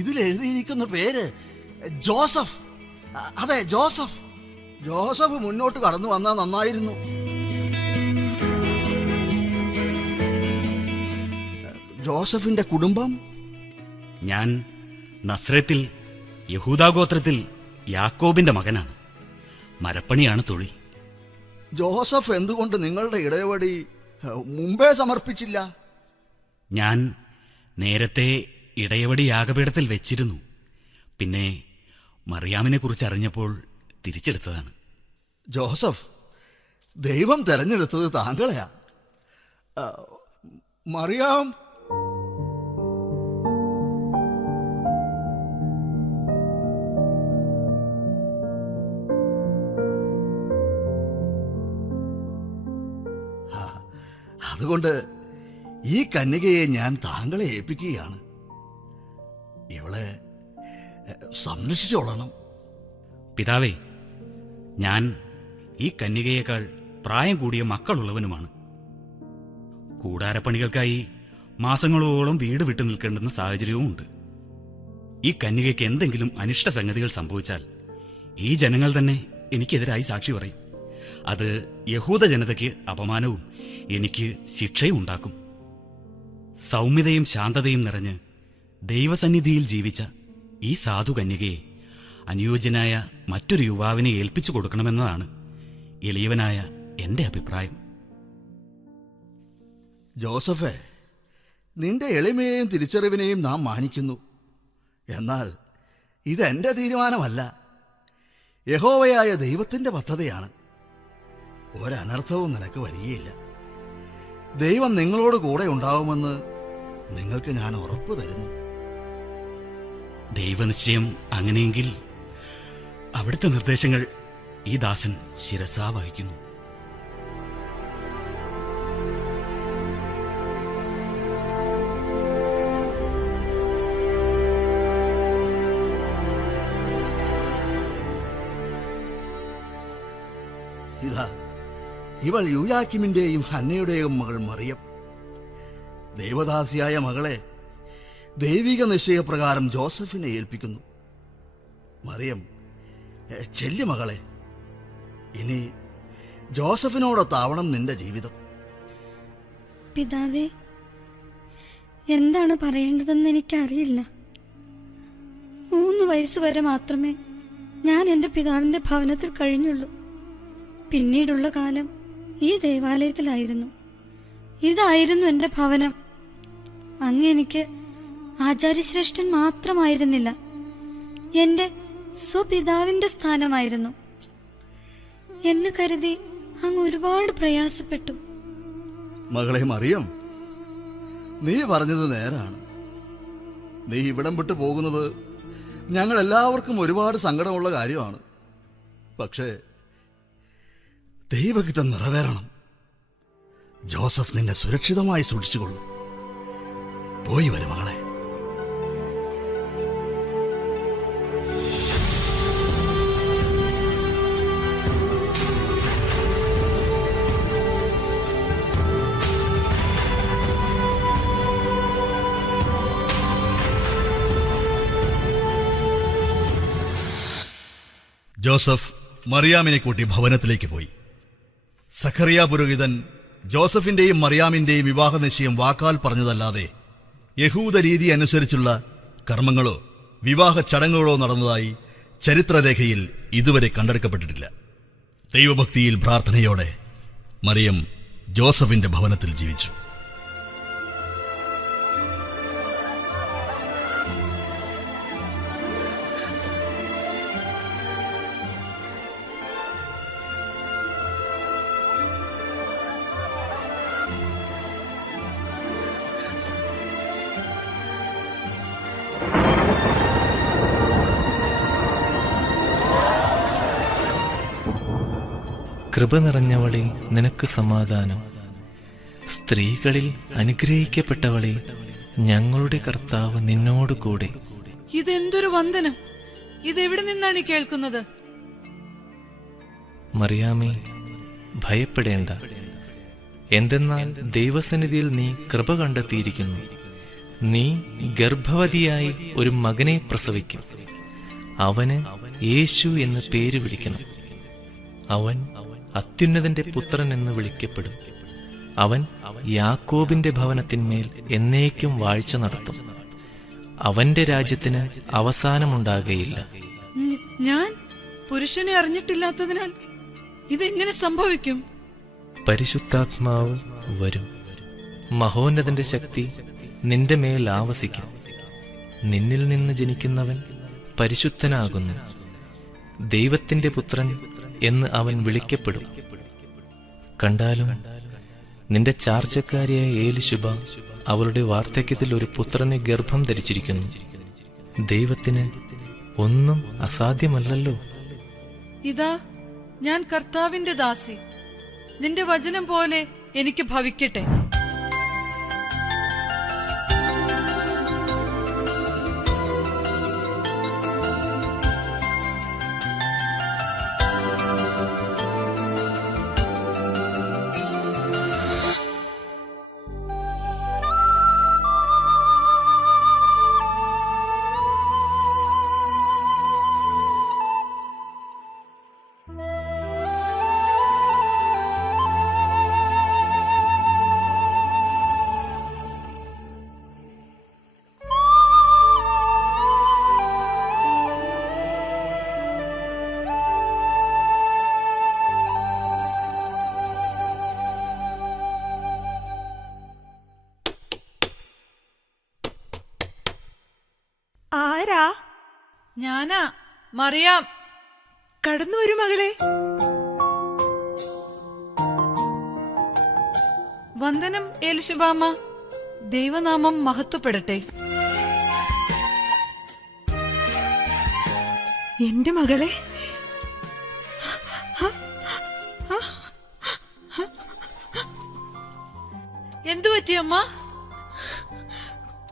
ഇതിൽ എഴുതിയിരിക്കുന്ന പേര് ജോസഫ്. അതെ, ജോസഫ്. ജോസഫ് മുന്നോട്ട് കടന്നു വന്നാൽ നന്നായിരുന്നു. ജോസഫിന്റെ കുടുംബം? ഞാൻ നസ്രത്തിൽ യഹൂദാഗോത്രത്തിൽ യാക്കോബിന്റെ മകനാണ്. മരപ്പണിയാണ് തൊഴിൽ. ജോസഫ് എന്തുകൊണ്ട് നിങ്ങളുടെ ഇടയവടി മുമ്പേ സമർപ്പിച്ചില്ല? ഞാൻ നേരത്തെ ഇടയവടി യാഗപീഠത്തിൽ വെച്ചിരുന്നു. പിന്നെ മറിയാമിനെ കുറിച്ച് അറിഞ്ഞപ്പോൾ തിരിച്ചെടുത്തതാണ്. ജോസഫ്, ദൈവം തെരഞ്ഞെടുത്തത് താങ്കളെയാ. മറിയാം അതുകൊണ്ട് ഈ കന്യകയെ ഞാൻ താങ്കളെ ഏൽപ്പിക്കുകയാണ്. ഇവളെ സംരക്ഷിച്ചോളണം. പിതാവേ, ഞാൻ ഈ കന്യകയേക്കാൾ പ്രായം കൂടിയ മക്കളുള്ളവനുമാണ്. കൂടാരപ്പണികൾക്കായി മാസങ്ങളോളം വീട് വിട്ടു നിൽക്കേണ്ടുന്ന സാഹചര്യവുമുണ്ട്. ഈ കന്യകയ്ക്ക് എന്തെങ്കിലും അനിഷ്ട സംഗതികൾ സംഭവിച്ചാൽ ഈ ജനങ്ങൾ തന്നെ എനിക്കെതിരായി സാക്ഷി പറയും. അത് യഹൂദ ജനതയ്ക്ക് അപമാനവും എനിക്ക് ശിക്ഷയും ഉണ്ടാക്കും. സൗമ്യതയും ശാന്തതയും നിറഞ്ഞ് ദൈവസന്നിധിയിൽ ജീവിച്ച ഈ സാധു കന്യകയെ അനുയോജ്യനായ മറ്റൊരു യുവാവിനെ ഏൽപ്പിച്ചു കൊടുക്കണമെന്നതാണ് എളിയവനായ എൻ്റെ അഭിപ്രായം. ജോസഫേ, നിന്റെ എളിമയെയും തിരിച്ചറിവിനെയും നാം മാനിക്കുന്നു. എന്നാൽ ഇതെന്റെ തീരുമാനമല്ല, യഹോവയായ ദൈവത്തിന്റെ പദ്ധതിയാണ്. ഒരനർത്ഥവും നിനക്ക് വരികയില്ല. ദൈവം നിങ്ങളോട് കൂടെ ഉണ്ടാവുമെന്ന് നിങ്ങൾക്ക് ഞാൻ ഉറപ്പു തരുന്നു. ദൈവനിശ്ചയം അങ്ങനെയെങ്കിൽ അവിടുത്തെ നിർദ്ദേശങ്ങൾ ഈ ദാസൻ ശിരസാ വഹിക്കുന്നു. ഇതാ, ഇവൾ യൂയാക്കിമിന്റെയും ഹന്നയുടെയും മകൾ മറിയം. ദൈവദാസിയായ മകളെ ദൈവിക നിശ്ചയപ്രകാരം ജോസഫിനെ ഏൽപ്പിക്കുന്നു. മറിയം, ചെല്ലു മകളെ, ഇനി ജോസഫിനോടൊത്താവണം നിന്റെ ജീവിതം. പിതാവേ, എന്താണ് പറയേണ്ടതെന്ന് എനിക്കറിയില്ല. 3 വയസ്സ് വരെ മാത്രമേ ഞാൻ എൻ്റെ പിതാവിൻ്റെ ഭവനത്തിൽ കഴിഞ്ഞുള്ളൂ. പിന്നീടുള്ള കാലം ഈ ദേവാലയത്തിലായിരുന്നു. ഇതായിരുന്നു എൻ്റെ ഭവനം. അങ്ങ് എനിക്ക് ആചാര്യശ്രേഷ്ഠൻ മാത്രമായിരുന്നില്ല, എൻ്റെ സ്വപിതാവിൻ്റെ സ്ഥാനമായിരുന്നു. എന്നെ കരുതി അങ്ങ് ഒരുപാട് പ്രയാസപ്പെട്ടു. മകളെ മറിയം, നീ പറഞ്ഞത് നേരാണ്. നീ ഇവിടം വിട്ടു പോകുന്നത് ഞങ്ങൾ എല്ലാവർക്കും ഒരുപാട് സങ്കടമുള്ള കാര്യമാണ്. പക്ഷേ ദൈവഹിതം നിറവേറണം. ജോസഫ് നിന്നെ സുരക്ഷിതമായി സൂക്ഷിച്ചുകൊള്ളൂ. പോയി വരും മകളെ. ജോസഫ് മറിയാമിനെ കൂട്ടി ഭവനത്തിലേക്ക് പോയി. സഖറിയ പുരോഹിതൻ ജോസഫിന്റെയും മറിയാമിന്റെയും വിവാഹ നിശ്ചയം വാക്കാൽ പറഞ്ഞതല്ലാതെ യഹൂദ രീതി അനുസരിച്ചുള്ള കർമ്മങ്ങളോ വിവാഹ ചടങ്ങുകളോ നടന്നതായി ചരിത്രരേഖയിൽ ഇതുവരെ കണ്ടെടുക്കപ്പെട്ടിട്ടില്ല. ദൈവഭക്തിയിൽ പ്രാർത്ഥനയോടെ മറിയം ജോസഫിന്റെ ഭവനത്തിൽ ജീവിച്ചു. കൃപ നിറഞ്ഞവളെ നിനക്ക് സമാധാനം. സ്ത്രീകളിൽ അനുഗ്രഹിക്കപ്പെട്ടവളെ, ഞങ്ങളുടെ കർത്താവ് നിന്നോട് കൂടെ. ഇതെന്തൊരു വന്ദനം! ഇതെവിടെ നിന്നാണ് ഈ കേൾക്കുന്നത്? മറിയാമേ, ഭയപ്പെടേണ്ട. എന്തെന്നാൽ ദൈവസന്നിധിയിൽ നീ കൃപ കണ്ടെത്തിയിരിക്കുന്നു. നീ ഗർഭവതിയായി ഒരു മകനെ പ്രസവിക്കും. അവന് യേശു എന്ന് പേര് വിളിക്കണം. അവൻ അത്യുന്നതന്റെ പുത്രൻ എന്ന് വിളിക്കപ്പെടും. അവൻ യാക്കോബിന്റെ ഭവനത്തിന്മേൽ എന്നേക്കും വാഴ്ച നടത്തും. അവന്റെ രാജ്യത്തിന് അവസാനമുണ്ടാകുകയില്ല. ഞാൻ പുരുഷനെ അറിഞ്ഞിട്ടില്ലാത്തതിനാൽ ഇതെങ്ങനെ സംഭവിക്കും? പരിശുദ്ധാത്മാവ് വരും. മഹോന്നതന്റെ ശക്തി നിന്റെ മേൽ ആവസിക്കും. നിന്നിൽ നിന്ന് ജനിക്കുന്നവൻ പരിശുദ്ധനാകുന്നു. ദൈവത്തിന്റെ പുത്രൻ എന്ന് അവൻ വിളിക്കപ്പെടും. കണ്ടാലും നിന്റെ ചാർച്ചക്കാരിയായ ഏലിശുബ അവളുടെ വാർദ്ധക്യത്തിൽ ഒരു പുത്രനെ ഗർഭം ധരിച്ചിരിക്കുന്നു. ദൈവത്തിന് ഒന്നും അസാധ്യമല്ലല്ലോ. ഇതാ, ഞാൻ കർത്താവിന്റെ ദാസി. നിന്റെ വചനം പോലെ എനിക്ക് ഭവിക്കട്ടെ. ആരാ? ഞാനാ, മറിയാം. കടന്നു വരൂ മകളെ. വന്ദനം ഏലിശുബാമ്മ. ദൈവനാമം മഹത്വപ്പെടട്ടെ. എന്റെ മകളെ, എന്തു പറ്റിയമ്മ?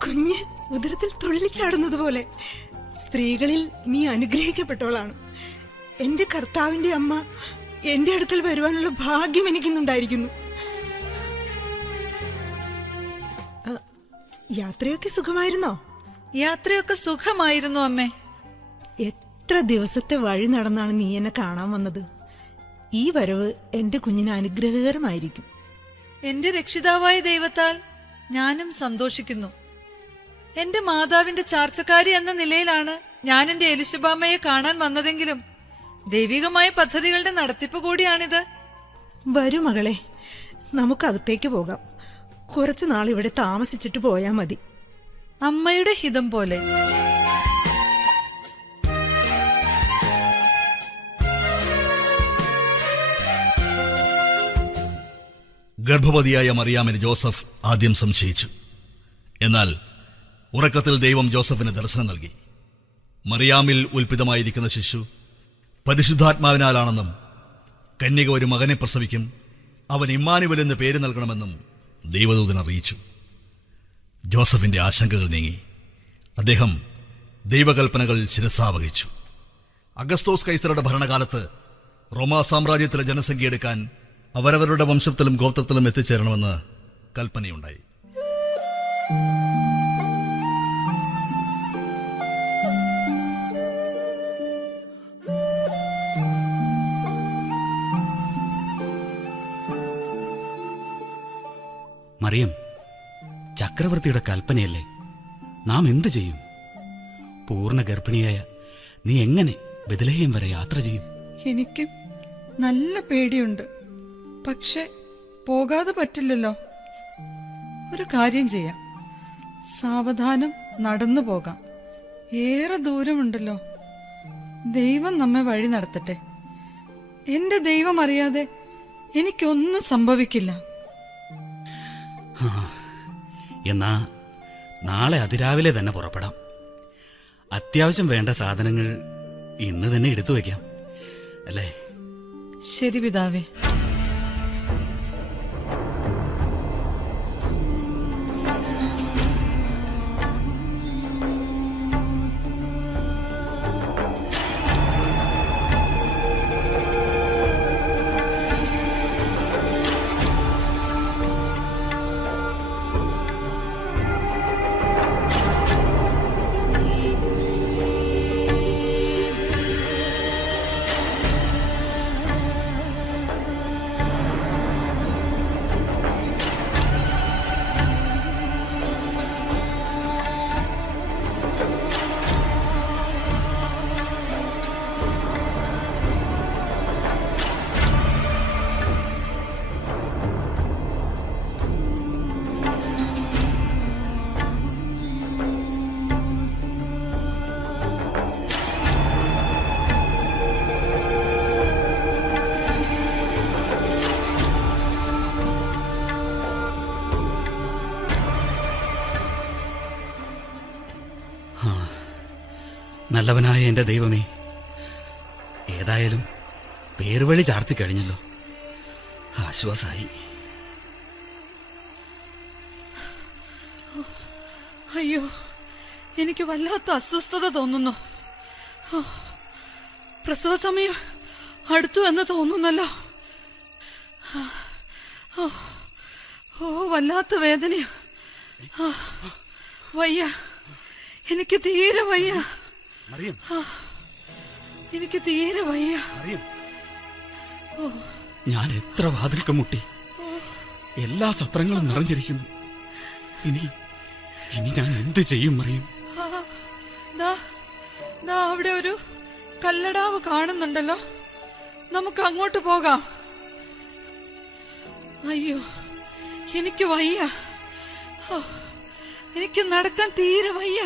കുഞ്ഞ് ഉദരത്തിൽ തുള്ളിച്ചാടുന്നത് പോലെ. സ്ത്രീകളിൽ നീ അനുഗ്രഹിക്കപ്പെട്ടവളാണ്. എന്റെ കർത്താവിന്റെ അമ്മ എന്റെ അടുക്കൽ വരുവാനുള്ള ഭാഗ്യം എനിക്കിന്നുണ്ടായിരിക്കുന്നു. യാത്രയൊക്കെ സുഖമായിരുന്നോ? യാത്രയൊക്കെ സുഖമായിരുന്നു അമ്മേ. എത്ര ദിവസത്തെ വഴി നടന്നാണ് നീ എന്നെ കാണാൻ വന്നത്. ഈ വരവ് എന്റെ കുഞ്ഞിന് അനുഗ്രഹകരമായിരിക്കും. എന്റെ രക്ഷിതാവായ ദൈവത്താൽ ഞാനും സന്തോഷിക്കുന്നു. എന്റെ മാതാവിന്റെ ചാർച്ചക്കാരി എന്ന നിലയിലാണ് ഞാൻ എന്റെ എലിശുബാമ്മയെ കാണാൻ വന്നതെങ്കിലും ദൈവികമായ പദ്ധതികളുടെ നടത്തിപ്പ് കൂടിയാണിത്. വരൂ മകളെ, നമുക്കകത്തേക്ക് പോകാം. കുറച്ചു നാൾ ഇവിടെ താമസിച്ചിട്ട് പോയാ മതി. അമ്മയുടെ ഹിതം പോലെ. ഗർഭവതിയായ മറിയാമിന് ജോസഫ് ആദ്യം സംശയിച്ചു. എന്നാൽ ഉറക്കത്തിൽ ദൈവം ജോസഫിന് ദർശനം നൽകി. മറിയാമിൽ ഉൽപ്പിതമായിരിക്കുന്ന ശിശു പരിശുദ്ധാത്മാവിനാലാണെന്നും കന്യക ഒരു മകനെ പ്രസവിക്കും, അവൻ ഇമ്മാനുവൽ എന്ന് പേര് നൽകണമെന്നും ദൈവദൂതൻ അറിയിച്ചു. ജോസഫിന്റെ ആശങ്കകൾ നീങ്ങി. അദ്ദേഹം ദൈവകൽപ്പനകൾ ശിരസാവഹിച്ചു. അഗസ്തോസ് കൈസറുടെ ഭരണകാലത്ത് റോമാ സാമ്രാജ്യത്തിലെ ജനസംഖ്യ എടുക്കാൻ അവരവരുടെ വംശത്തിലും ഗോത്രത്തിലും എത്തിച്ചേരണമെന്ന് കൽപ്പനയുണ്ടായി. മറിയം, ചക്രവർത്തിയുടെ കൽപ്പനയല്ലേ, നാം എന്തു ചെയ്യും? പൂർണ്ണ ഗർഭിണിയായ നീ എങ്ങനെ ബെത്ലഹേം വരെ യാത്ര ചെയ്യും? എനിക്ക് നല്ല പേടിയുണ്ട്. പക്ഷെ പോകാതെ പറ്റില്ലല്ലോ. ഒരു കാര്യം ചെയ്യാം, സാവധാനം നടന്നു പോകാം. ഏറെ ദൂരമുണ്ടല്ലോ. ദൈവം നമ്മെ വഴി നടത്തട്ടെ. എന്റെ ദൈവം അറിയാതെ എനിക്കൊന്നും സംഭവിക്കില്ല. എന്നാ നാളെ അതിരാവിലെ തന്നെ പുറപ്പെടാം. അത്യാവശ്യം വേണ്ട സാധനങ്ങൾ ഇന്ന് തന്നെ എടുത്തു വയ്ക്കാം, അല്ലേ? ശരി പിതാവേ. നല്ലവനായ എൻ്റെ ദൈവമേ, ഏതായാലും പേരുവഴി ചാർത്തി കഴിഞ്ഞല്ലോ. ആശ്വാസായി. അയ്യോ, എനിക്ക് വല്ലാത്ത അസ്വസ്ഥത തോന്നുന്നു. പ്രസവ സമയം അടുത്തു എന്ന് തോന്നുന്നല്ലോ. വല്ലാത്ത വേദനയാ. വയ്യ, എനിക്ക് തീരെ വയ്യ. എനിക്ക് തീരെ വയ്യ. ഞാൻ എത്ര വാതിൽക്ക് മുട്ടി, എല്ലാ സത്രങ്ങളും നിറഞ്ഞിരിക്കുന്നു. ഇനി ഞാൻ എന്ത് ചെയ്യും മറിയം? അവിടെ ഒരു കല്ലടാവ് കാണുന്നുണ്ടല്ലോ, നമുക്ക് അങ്ങോട്ട് പോകാം. അയ്യോ, എനിക്ക് വയ്യ. എനിക്ക് നടക്കാൻ തീരെ വയ്യ.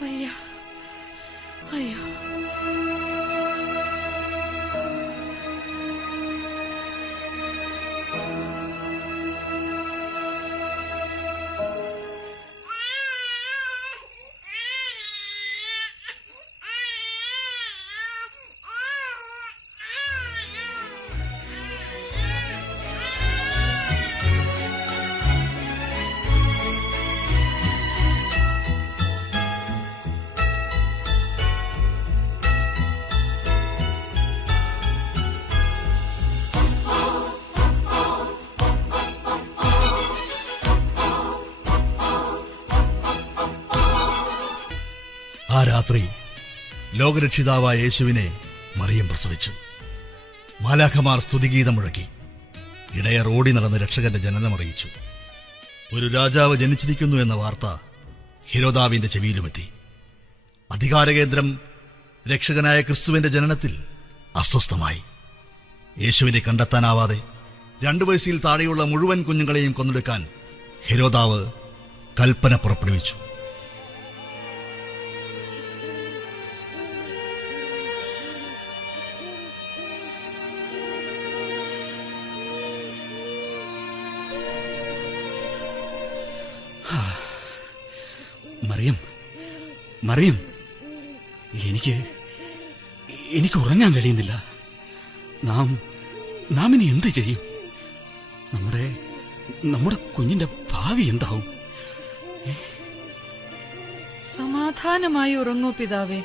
വയ്യ. അയ്യോ. ആ രാത്രി ലോകരക്ഷിതാവായ യേശുവിനെ മറിയം പ്രസവിച്ചു. മാലാഖമാർ സ്തുതിഗീതം മുഴക്കി. ഇടയർ ഓടി നടന്ന് രക്ഷകന്റെ ജനനമറിയിച്ചു. ഒരു രാജാവ് ജനിച്ചിരിക്കുന്നു എന്ന വാർത്ത ഹെരോദാവിന്റെ ചെവിയിലുമെത്തി. അധികാരകേന്ദ്രം രക്ഷകനായ ക്രിസ്തുവിന്റെ ജനനത്തിൽ അസ്വസ്ഥമായി. യേശുവിനെ കണ്ടെത്താനാവാതെ 2 വയസ്സിൽ താഴെയുള്ള മുഴുവൻ കുഞ്ഞുങ്ങളെയും കൊന്നെടുക്കാൻ ഹെരോദാവ് കൽപ്പന പുറപ്പെടുവിച്ചു. മറിയം, എനിക്ക് ഉറങ്ങാൻ കഴിയുന്നില്ല. നാം ഇനി എന്ത് ചെയ്യും? നമ്മുടെ കുഞ്ഞിന്റെ ഭാവി എന്താവും? സമാധാനമായി ഉറങ്ങൂ പിതാവേ.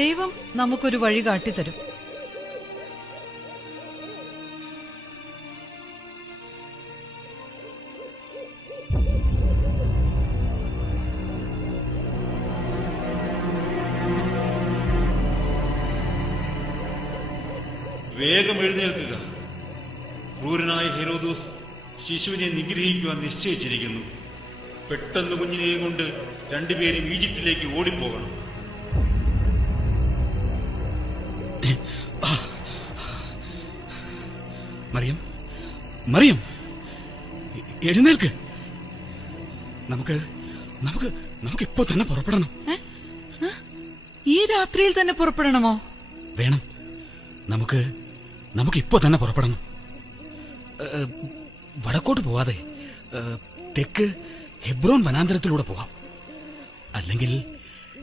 ദൈവം നമുക്കൊരു വഴി കാട്ടിത്തരും. വേഗം എഴുന്നേൽക്കുക. ക്രൂരനായ ഹെരോദോസ് ശിശുവിനെ നിഗ്രഹിക്കുവാൻ നിശ്ചയിച്ചിരിക്കുന്നു. പെട്ടെന്ന് കുഞ്ഞിനെയും കൊണ്ട് 2 പേരും ഈജിപ്തിലേക്ക് ഓടിപ്പോകണം. മറിയം, എഴുന്നേൽക്ക്. നമുക്ക് ഇപ്പോ തന്നെ പുറപ്പെടണം. ഈ രാത്രിയിൽ തന്നെ പുറപ്പെടണമോ? വേണം. നമുക്ക് ഇപ്പോ തന്നെ പുറപ്പെടണം. വടക്കോട്ട് പോവാതെ തെക്ക് ഹെബ്രോൻ വനാന്തരത്തിലൂടെ പോവാം. അല്ലെങ്കിൽ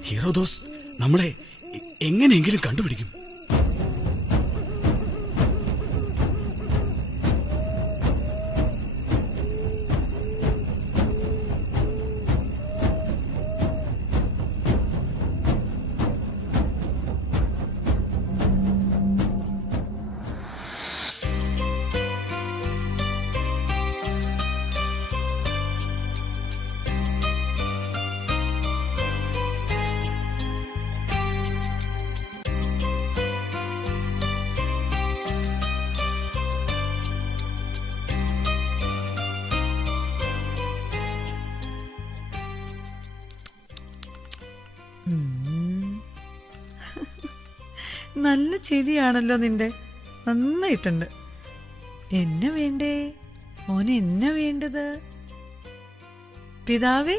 ഹെരോദോസ് നമ്മളെ എങ്ങനെയെങ്കിലും കണ്ടുപിടിക്കും. നല്ല ചിരിയാണല്ലോ നിന്റെ. നന്നായിട്ടുണ്ട്. എന്നെ വേണ്ടേ മോനെ, എന്നെ വേണ്ടത്? പിതാവേ,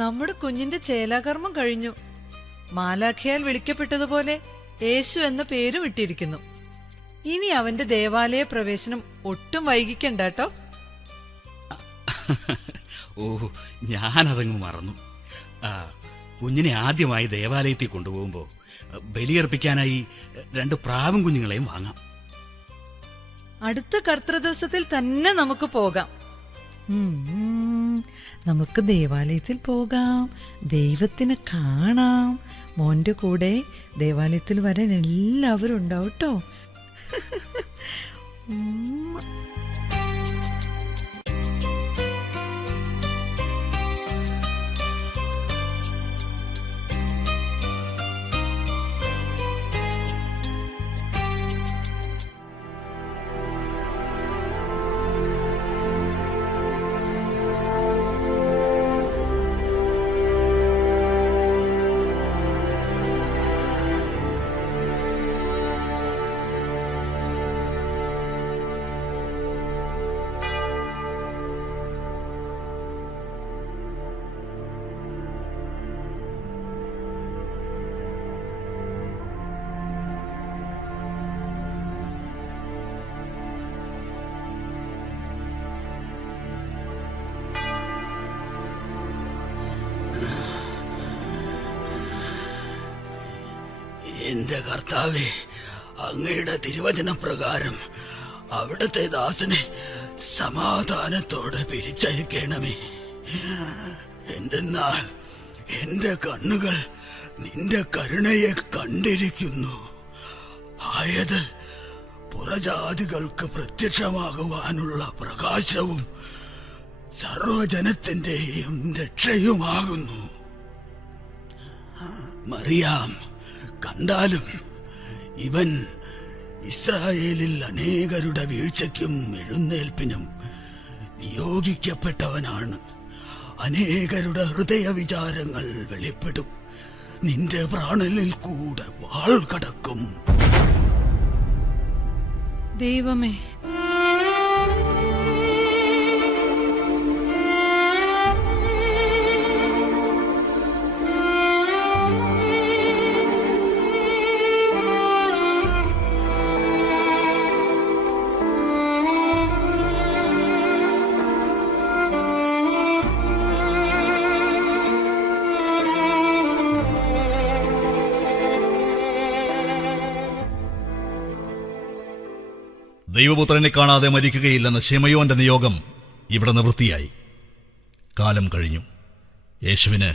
നമ്മുടെ കുഞ്ഞിന്റെ ചേലാകർമ്മം കഴിഞ്ഞു. മാലാഖയാൽ വിളിക്കപ്പെട്ടതുപോലെ യേശു എന്ന പേരും ഇട്ടിരിക്കുന്നു. ഇനി അവന്റെ ദേവാലയ പ്രവേശനം ഒട്ടും വൈകിക്കണ്ട കേട്ടോ. ഓ, ഞാനതങ്ങ് മറന്നു. കുഞ്ഞിനെ ആദ്യമായി ദേവാലയത്തിൽ കൊണ്ടുപോകുമ്പോൾ ബലിയർപ്പിക്കാനായി 2 പ്രാവും കുഞ്ഞുങ്ങളെയും വാങ്ങാം. അടുത്ത കർത്തൃദിവസത്തിൽ തന്നെ നമുക്ക് പോകാം. നമുക്ക് ദേവാലയത്തിൽ പോകാം, ദൈവത്തിനെ കാണാം. മോന്റെ കൂടെ ദേവാലയത്തിൽ വരാൻ എല്ലാവരും ഉണ്ടാവും കേട്ടോ. എന്റെ കർത്താവേ, അങ്ങയുടെ തിരുവചനപ്രകാരം അവിടുത്തെ ദാസനെ സമാധാനത്തോടെ പിരിച്ചയക്കണമേ. എന്തെന്നാൽ എന്റെ കണ്ണുകൾ നിന്റെ കരുണയെ കണ്ടിരിക്കുന്നു. ആയത് പുറജാതികൾക്ക് പ്രത്യക്ഷമാകുവാനുള്ള പ്രകാശവും സർവജനത്തിന്റെയും രക്ഷയുമാകുന്നു. മറിയാം കണ്ടാലും ഇവൻ ഇസ്രായേലിൽ അനേകരുടെ വീഴ്ചയ്ക്കും എഴുന്നേൽപ്പിനും നിയോഗിക്കപ്പെട്ടവനാണ്. അനേകരുടെ ഹൃദയ വിചാരങ്ങൾ വെളിപ്പെടും. നിന്റെ പ്രാണനിൽ കൂടെ വാൾ കടക്കും. ദൈവമേ, ദൈവപുത്രനെ കാണാതെ മരിക്കുകയില്ലെന്ന ശിമയോന്റെ നിയോഗം ഇവിടെ നിവൃത്തിയായി. കാലം കഴിഞ്ഞു. യേശുവിന്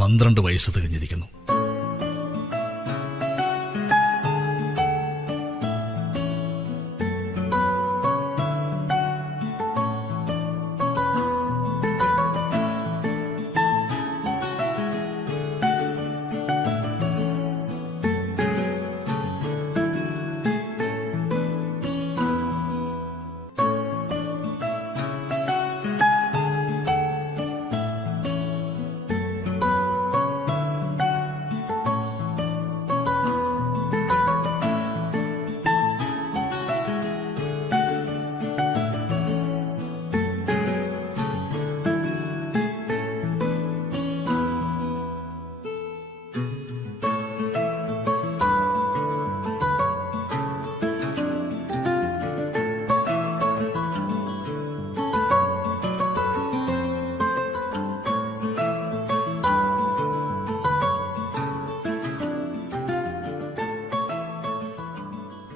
12 വയസ്സ് തികഞ്ഞിരിക്കുന്നു.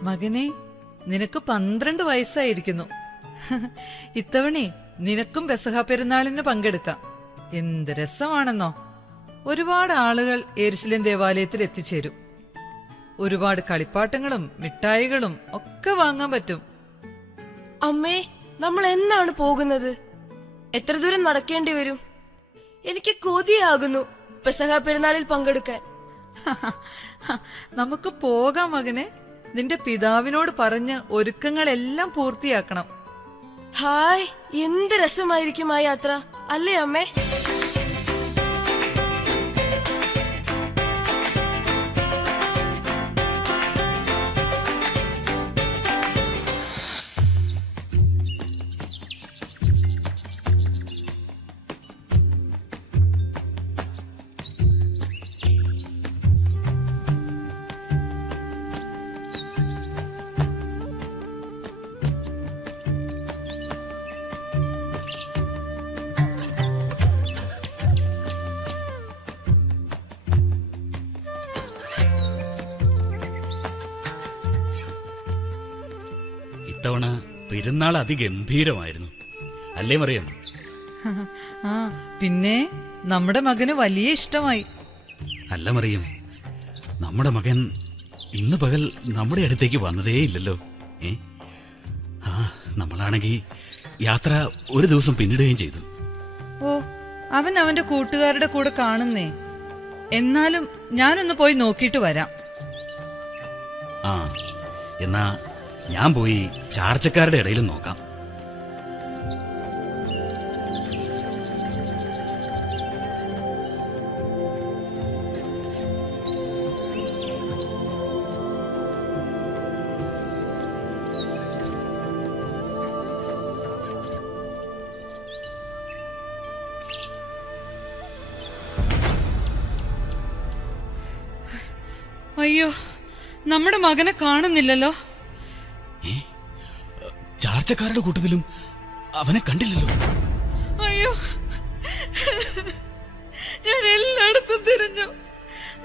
മകനെ, നിനക്ക് 12 വയസ്സായിരിക്കുന്നു. ഇത്തവണേ നിനക്കും പെസഹ പെരുന്നാളിന് പങ്കെടുക്കാം. എന്ത് രസമാണെന്നോ. ഒരുപാട് ആളുകൾ യെരുശലേം ദേവാലയത്തിൽ എത്തിച്ചേരും. ഒരുപാട് കളിപ്പാട്ടങ്ങളും മിഠായികളും ഒക്കെ വാങ്ങാൻ പറ്റും. അമ്മേ, നമ്മൾ എന്നാണ് പോകുന്നത്? എത്ര ദൂരം നടക്കേണ്ടി വരും? എനിക്ക് കൊതിയാകുന്നു പെസഹ പെരുന്നാളിൽ പങ്കെടുക്കാൻ. നമുക്ക് പോകാം മകനെ. നിന്റെ പിതാവിനോട് പറഞ്ഞ് ഒരുക്കങ്ങളെല്ലാം പൂർത്തിയാക്കണം. ഹായ്, എന്ത് രസമായിരിക്കും ആ യാത്ര, അല്ലേ അമ്മേ? ഇത്തവണ പെരുന്നാൾ അതിഗംഭീരമായിരുന്നു, അല്ലേ മറിയം? ആ പിന്നെ നമ്മുടെ മകന് വലിയ ഇഷ്ടമായി. അല്ല മറിയം, നമ്മുടെ മകൻ ഇന്ന് പകൽ നമ്മുടെ അടുത്തേക്ക് വന്നതേ ഇല്ലല്ലോ. ആ നമ്മളാണെങ്കിൽ യാത്ര ഒരു ദിവസം പിന്നിടുകയും ചെയ്തു. ഓ, അവൻ അവന്റെ കൂട്ടുകാരുടെ കൂടെ കാണുന്നേ. എന്നാലും ഞാനൊന്ന് പോയി നോക്കിയിട്ട് വരാം. ആ എന്നാ ഞാൻ പോയി ചാർച്ചക്കാരുടെ ഇടയിൽ നോക്കാം. അയ്യോ, നമ്മുടെ മകനെ കാണുന്നില്ലല്ലോ. ചാർച്ചക്കാരുടെ കൂട്ടത്തിലും അവനെ കണ്ടില്ലല്ലോ. അയ്യോ, ഞാൻ എല്ലായിടത്തും തിരിഞ്ഞു,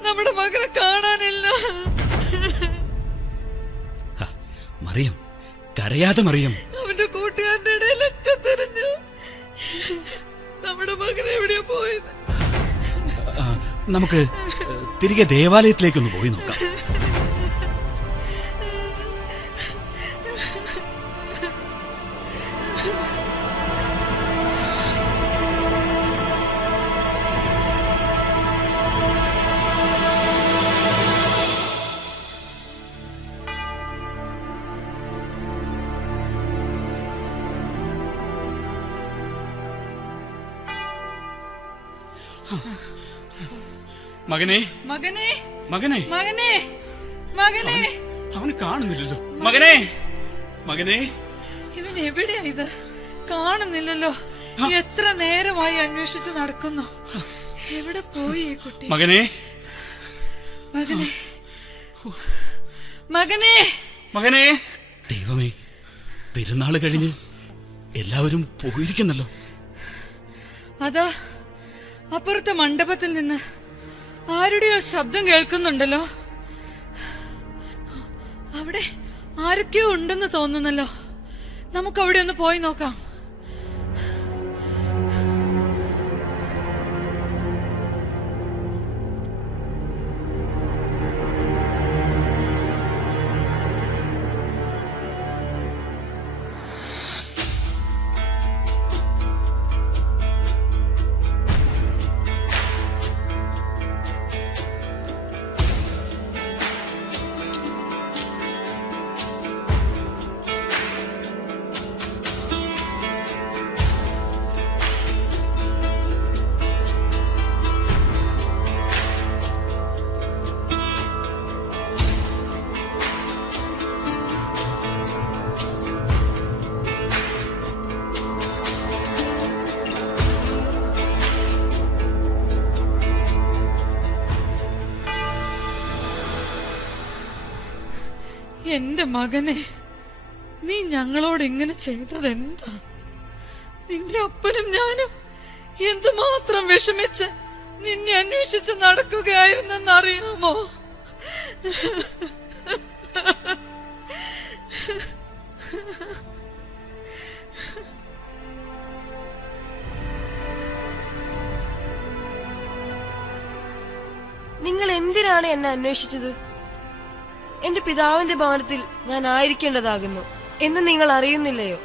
നമ്മുടെ മകനെ കാണാനില്ല. മറിയം, കരയാതെ മറിയം. അവന്റെ കൂട്ടുകാരുടെ ഇടയിലൊക്കെ തിരിഞ്ഞു, നമ്മുടെ മകൻ എവിടെയാ പോയത്? നമുക്ക് തിരികെ ദേവാലയത്തിലേക്കൊന്ന് പോയി നോക്കാം. മകനെ, മകനെ, മകനെ, മകനെ, മകനെ, അവന് കാണുന്നില്ലല്ലോ. മകനെ, മകനെ, ഇവൻ എവിടെയാ ഇത്? കാണുന്നില്ലല്ലോ. എത്ര നേരമായി അന്വേഷിച്ച് നടക്കുന്നു. എവിടെ പോയി ഈ കുട്ടി? മകനെ, മകനെ, മകനെ, മകനെ. ദൈവമേ, പെരുന്നാള് കഴിഞ്ഞ് എല്ലാവരും പോയിരിക്കുന്നല്ലോ. അതാ അപ്പുറത്തെ മണ്ഡപത്തിൽ നിന്ന് ആരുടെയോ ശബ്ദം കേൾക്കുന്നുണ്ടല്ലോ. അവിടെ ആരൊക്കെയോ ഉണ്ടെന്ന് തോന്നുന്നല്ലോ. നമുക്ക് അവിടെ ഒന്ന് പോയി നോക്കാം. എന്റെ മകനെ, നീ ഞങ്ങളോട് ഇങ്ങനെ ചെയ്തത് എന്താ? നിന്റെ അപ്പനും ഞാനും എന്തുമാത്രം വിഷമിച്ച് നിന്നെ അന്വേഷിച്ച് നടക്കുകയായിരുന്നെന്നറിയാമോ? നിങ്ങൾ എന്തിനാണ് എന്നെ അന്വേഷിച്ചത്? എന്റെ പിതാവിന്റെ ഭവനത്തിൽ ഞാൻ ആയിരിക്കേണ്ടതാകുന്നു എന്ന് നിങ്ങൾ അറിയുന്നില്ലയോ?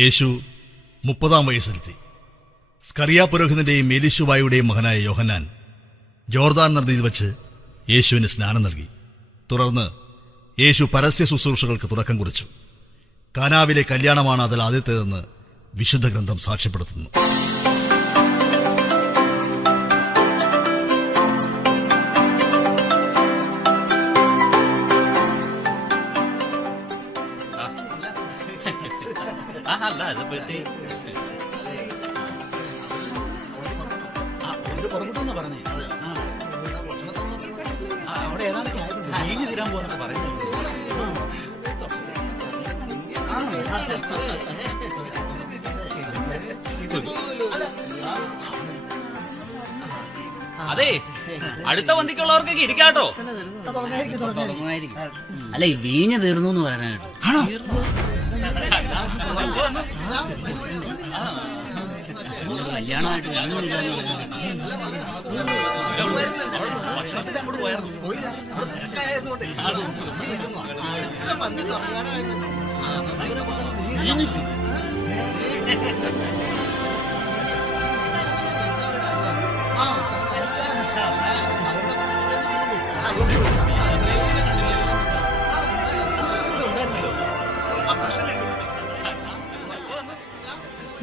യേശു 30-ാം വയസ്സിലെത്തി. സ്കറിയ പുരോഹിതന്റെയും എലീശുവായുടെയും മകനായ യോഹന്നാൻ ജോർദാൻ നദിയിൽ വച്ച് യേശുവിന് സ്നാനം നൽകി. തുടർന്ന് യേശു പരസ്യ ശുശ്രൂഷകൾക്ക് തുടക്കം കുറിച്ചു. കാനാവിലെ കല്യാണമാണ് അതിൽ ആദ്യത്തേതെന്ന് വിശുദ്ധ ഗ്രന്ഥം സാക്ഷ്യപ്പെടുത്തുന്നു. അവിടെ ഏതാണ്ട് തീരാൻ പോകുന്നൊക്കെ പറയുന്നത്. അതെ, അടുത്ത വന്തിക്കുള്ളവർക്കൊക്കെ ഇരിക്കാട്ടോ. അല്ല ഈ വീഞ്ഞ് തീർന്നു എന്ന് പറയാനായിട്ട്. കല്യാണമായിട്ട് ഭക്ഷണത്തിന്റെ അങ്ങോട്ട് പോയായിരുന്നു.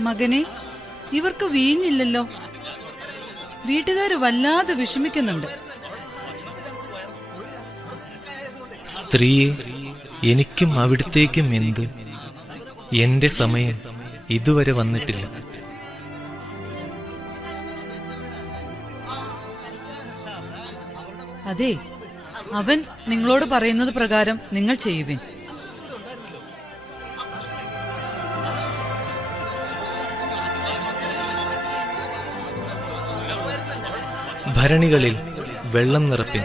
മകനെ, ഇവർക്ക് വീഞ്ഞില്ലല്ലോ. വീട്ടുകാര് വല്ലാതെ വിഷമിക്കുന്നുണ്ട്. സ്ത്രീയെ, എനിക്കും അവിടത്തേക്കും എന്ത്? എന്റെ സമയം ഇതുവരെ വന്നിട്ടില്ല. അതെ, അവൻ നിങ്ങളോട് പറയുന്നത് പ്രകാരം നിങ്ങൾ ചെയ്യുവിൻ. ഭരണികളിൽ വെള്ളം നിറപ്പിൻ.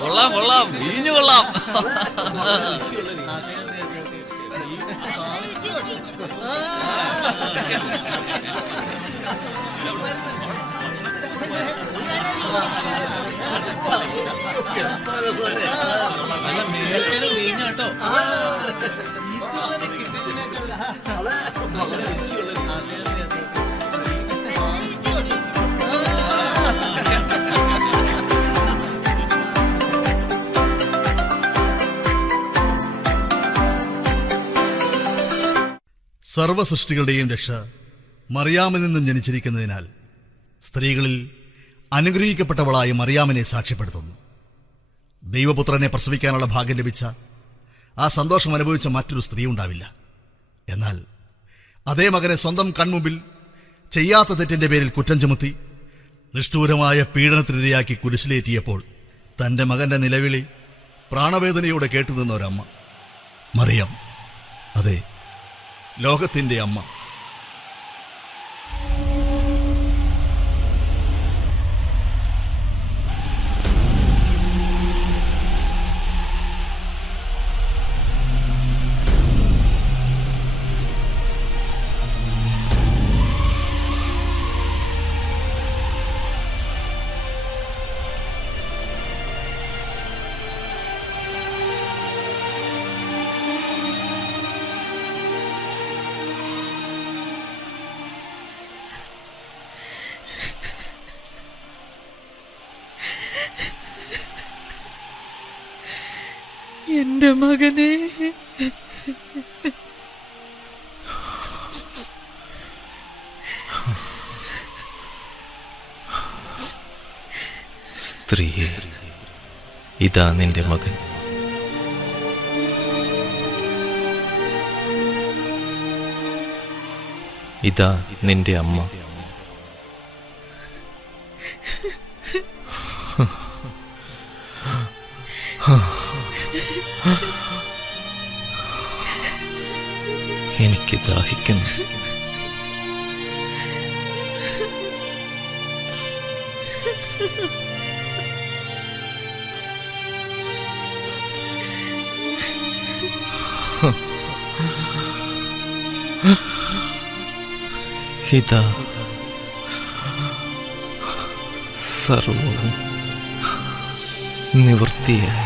കൊള്ളാം കൊള്ളാം, വീഞ്ഞു കൊള്ളാം. വീഞ്ഞാട്ടോ. സർവസൃഷ്ടികളുടെയും രക്ഷ മറിയാമിൽ നിന്നും ജനിച്ചിരിക്കുന്നതിനാൽ സ്ത്രീകളിൽ അനുഗ്രഹിക്കപ്പെട്ടവളായി മറിയാമിനെ സാക്ഷ്യപ്പെടുത്തുന്നു. ദൈവപുത്രനെ പ്രസവിക്കാനുള്ള ഭാഗ്യം ലഭിച്ച ആ സന്തോഷം അനുഭവിച്ച മറ്റൊരു സ്ത്രീ ഉണ്ടാവില്ല. എന്നാൽ അതേ മകനെ സ്വന്തം കൺമുമ്പിൽ ചെയ്യാത്ത തെറ്റിന്റെ പേരിൽ കുറ്റം ചുമത്തി നിഷ്ഠൂരമായ പീഡനത്തിനിരയാക്കി കുരിശിലേറ്റിയപ്പോൾ തന്റെ മകന്റെ നിലവിളി പ്രാണവേദനയോടെ കേട്ടുനിന്ന ഒരമ്മ, മറിയം, അതെ, ലോകത്തിന്റെ അമ്മ. എന്റെ മകനെ, സ്ത്രീയെ, ഇതാ നിന്റെ മകൻ. ഇതാ നിന്റെ അമ്മ. എനിക്ക് ദാഹിക്കുന്നു. ഇതാ സർവവും നിവൃത്തിയായി.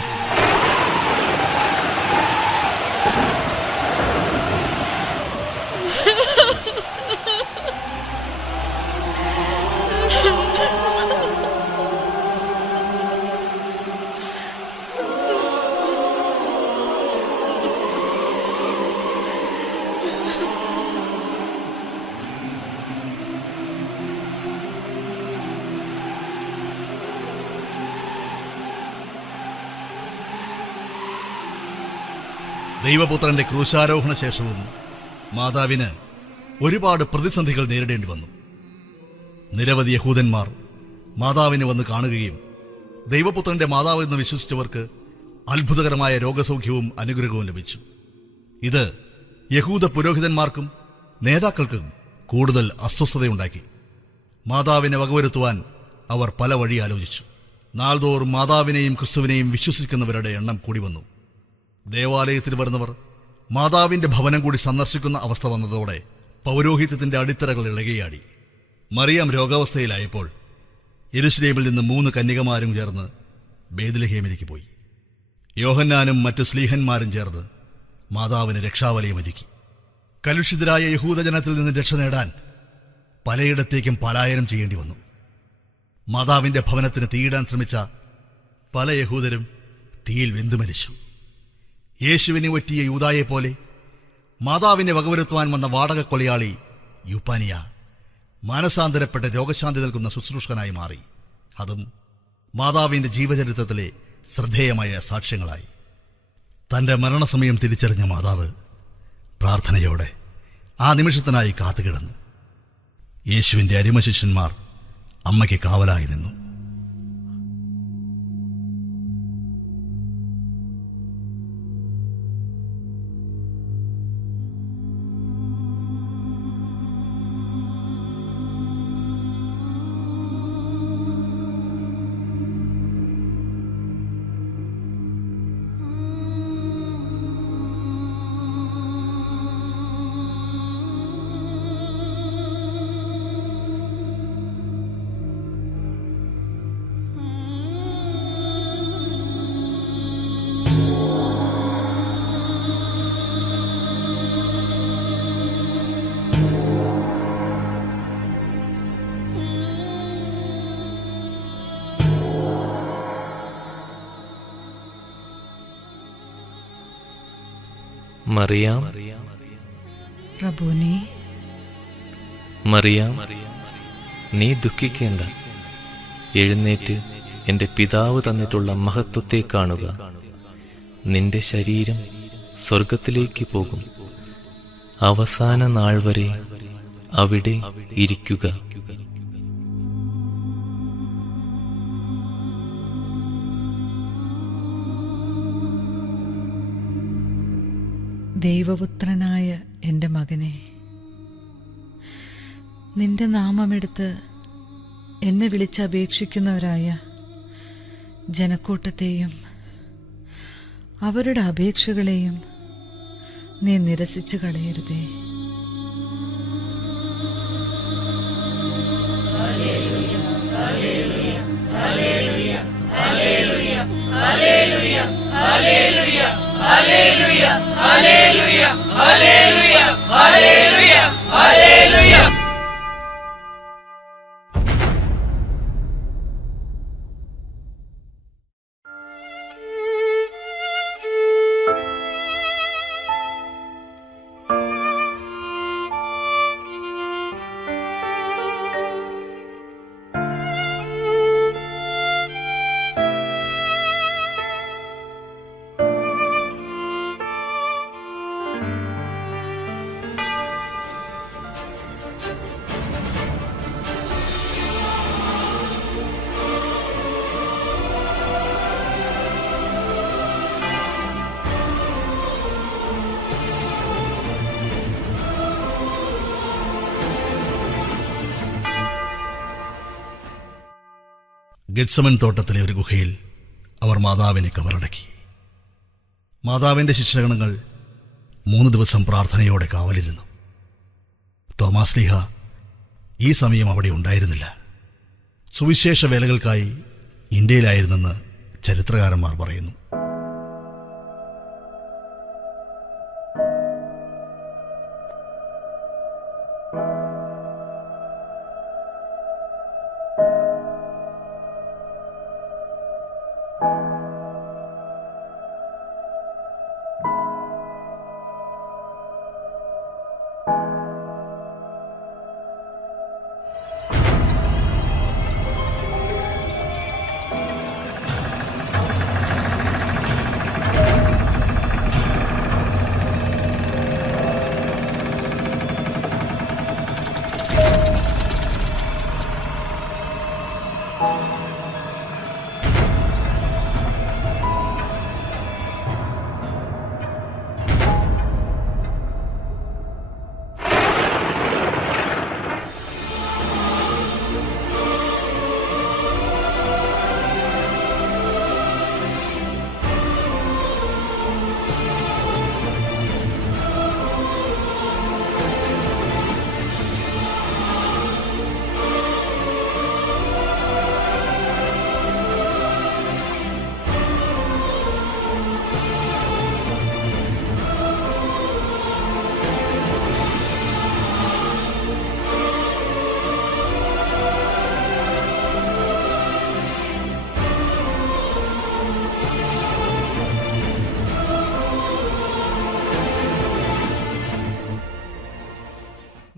ദൈവപുത്രന്റെ ക്രൂശാരോഹണ ശേഷവും മാതാവിന് ഒരുപാട് പ്രതിസന്ധികൾ നേരിടേണ്ടി വന്നു. നിരവധി യഹൂദന്മാർ മാതാവിനെ വന്ന് കാണുകയും ദൈവപുത്രന്റെ മാതാവ് എന്ന് വിശ്വസിച്ചവർക്ക് അത്ഭുതകരമായ രോഗസൗഖ്യവും അനുഗ്രഹവും ലഭിച്ചു. ഇത് യഹൂദ പുരോഹിതന്മാർക്കും നേതാക്കൾക്കും കൂടുതൽ അസ്വസ്ഥതയുണ്ടാക്കി. മാതാവിനെ വകവരുത്തുവാൻ അവർ പല വഴി ആലോചിച്ചു. നാൾതോറും മാതാവിനെയും ക്രിസ്തുവിനെയും വിശ്വസിക്കുന്നവരുടെ എണ്ണം കൂടി വന്നു. ദേവാലയത്തിൽ വരുന്നവർ മാതാവിന്റെ ഭവനം കൂടി സന്ദർശിക്കുന്ന അവസ്ഥ വന്നതോടെ പൗരോഹിത്യത്തിന്റെ അടിത്തറകൾ ഇളകിയാടി. മറിയാം രോഗാവസ്ഥയിലായപ്പോൾ യെരുശലേമിൽ നിന്ന് 3 കന്യകമാരും ചേർന്ന് ബേത്ലഹേമിലേക്ക് പോയി. യോഹന്നാനും മറ്റു സ്ലീഹന്മാരും ചേർന്ന് മാതാവിന് രക്ഷാവലയമൊരുക്കി. കലുഷിതരായ യഹൂദജനത്തിൽ നിന്ന് രക്ഷ നേടാൻ പലയിടത്തേക്കും പലായനം ചെയ്യേണ്ടി വന്നു. മാതാവിന്റെ ഭവനത്തിന് തീയിടാൻ ശ്രമിച്ച പല യഹൂദരും തീയിൽ വെന്തുമരിച്ചു. യേശുവിനെ ഒറ്റിയ യൂദായെപ്പോലെ മാതാവിനെ വകവരുത്തുവാൻ വന്ന വാടക കൊലയാളി യുപ്പാനിയ മാനസാന്തരപ്പെട്ട രോഗശാന്തി നൽകുന്ന ശുശ്രൂഷകനായി മാറി. അതും മാതാവിന്റെ ജീവചരിത്രത്തിലെ ശ്രദ്ധേയമായ സാക്ഷ്യങ്ങളായി. തന്റെ മരണസമയം തിരിച്ചറിഞ്ഞ മാതാവ് പ്രാർത്ഥനയോടെ ആ നിമിഷത്തിനായി കാത്തുകിടന്നു. യേശുവിന്റെ അരിമശിഷ്യന്മാർ അമ്മയ്ക്ക് കാവലായി നിന്നു. മറിയാം, റബ്ബൂനി, മറിയാം, നീ ദുഃഖിക്കേണ്ട. എഴുന്നേറ്റ് എൻ്റെ പിതാവ് തന്നിട്ടുള്ള മഹത്വത്തെ കാണുക. നിന്റെ ശരീരം സ്വർഗത്തിലേക്ക് പോകും. അവസാന നാൾ വരെ അവിടെ ഇരിക്കുക. ദൈവപുത്രനായ എൻ്റെ മകനെ, നിന്റെ നാമമെടുത്ത് എന്നെ വിളിച്ചപേക്ഷിക്കുന്നവരായ ജനക്കൂട്ടത്തെയും അവരുടെ അപേക്ഷകളെയും നീ നിരസിച്ചു കളയരുതേ. ഗെത്സമൻ തോട്ടത്തിലെ ഒരു ഗുഹയിൽ അവർ മാതാവിനെ കബറടക്കി. മാതാവിന്റെ ശിഷ്യഗണങ്ങൾ 3 ദിവസം പ്രാർത്ഥനയോടെ കാവലിരുന്നു. തോമാസ് ലീഹ ഈ സമയം അവിടെ ഉണ്ടായിരുന്നില്ല. സുവിശേഷ വേലകൾക്കായി ഇന്ത്യയിലായിരുന്നെന്ന് ചരിത്രകാരന്മാർ പറയുന്നു.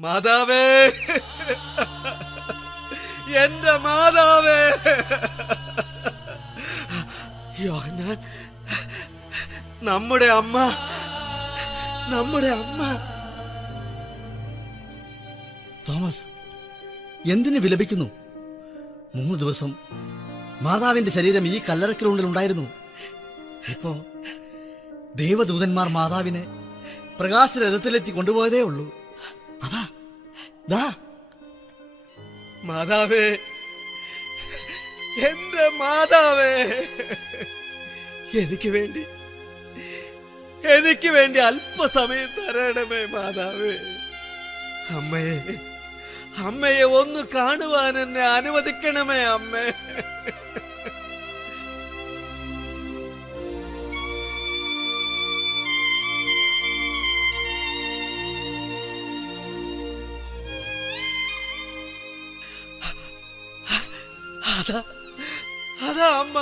മാതാവേ, എന്റെ മാതാവേ. യോഹന്നാൻ, നമ്മുടെ അമ്മ, നമ്മുടെ അമ്മ. തോമസ്, എന്തിനു വിലപിക്കുന്നു? 3 ദിവസം മാതാവിന്റെ ശരീരം ഈ കല്ലറയ്ക്കലുള്ളിൽ ഉണ്ടായിരുന്നു. ഇപ്പോ ദൈവദൂതന്മാർ മാതാവിനെ പ്രകാശരഥത്തിലെത്തി കൊണ്ടുപോയതേ ഉള്ളൂ. അതാ ദാ മാതാവേ, എന്റെ മാതാവേ, എനിക്ക് വേണ്ടി അല്പസമയം തരണമേ മാതാവേ. അമ്മയെ ഒന്ന് കാണുവാൻ എന്നെ അനുവദിക്കണമേ അമ്മേ. അതാ അമ്മ,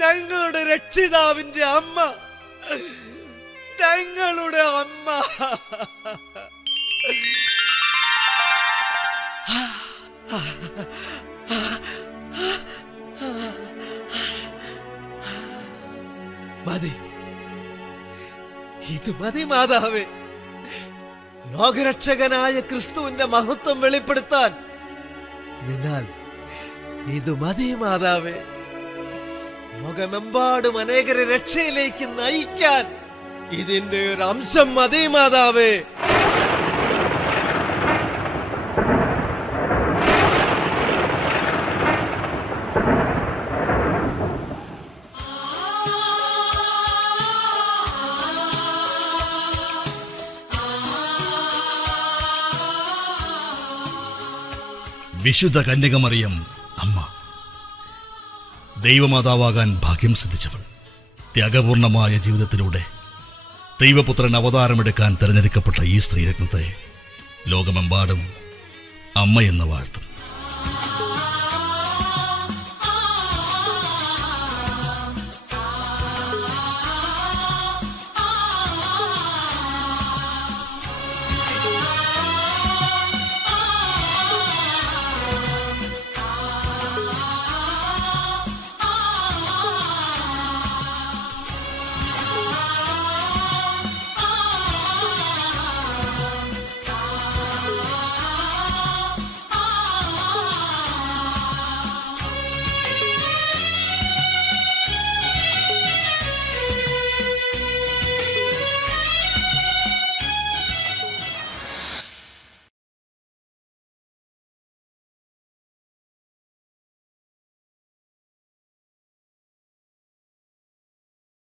ഞങ്ങളുടെ രക്ഷിതാവിന്റെ അമ്മ, ഞങ്ങളുടെ അമ്മ. മതി, ഇത് മതി മാതാവേ. ലോകരക്ഷകനായ ക്രിസ്തുവിന്റെ മഹത്വം വെളിപ്പെടുത്താൻ നിന്നാൽ ഇത് മതി മാതാവേ. ലോകമെമ്പാടും അനേകരെ രക്ഷയിലേക്ക് നയിക്കാൻ ഇതിന്റെ ഒരു അംശം മതി മാതാവേ. വിശുദ്ധ കന്യകമറിയം അമ്മ, ദൈവമാതാവാകാൻ ഭാഗ്യം സിദ്ധിച്ചവൾ, ത്യാഗപൂർണമായ ജീവിതത്തിലൂടെ ദൈവപുത്രൻ അവതാരമെടുക്കാൻ തിരഞ്ഞെടുക്കപ്പെട്ട ഈ സ്ത്രീരത്നത്തെ ലോകമെമ്പാടും അമ്മയെന്ന് വാഴ്ത്തും.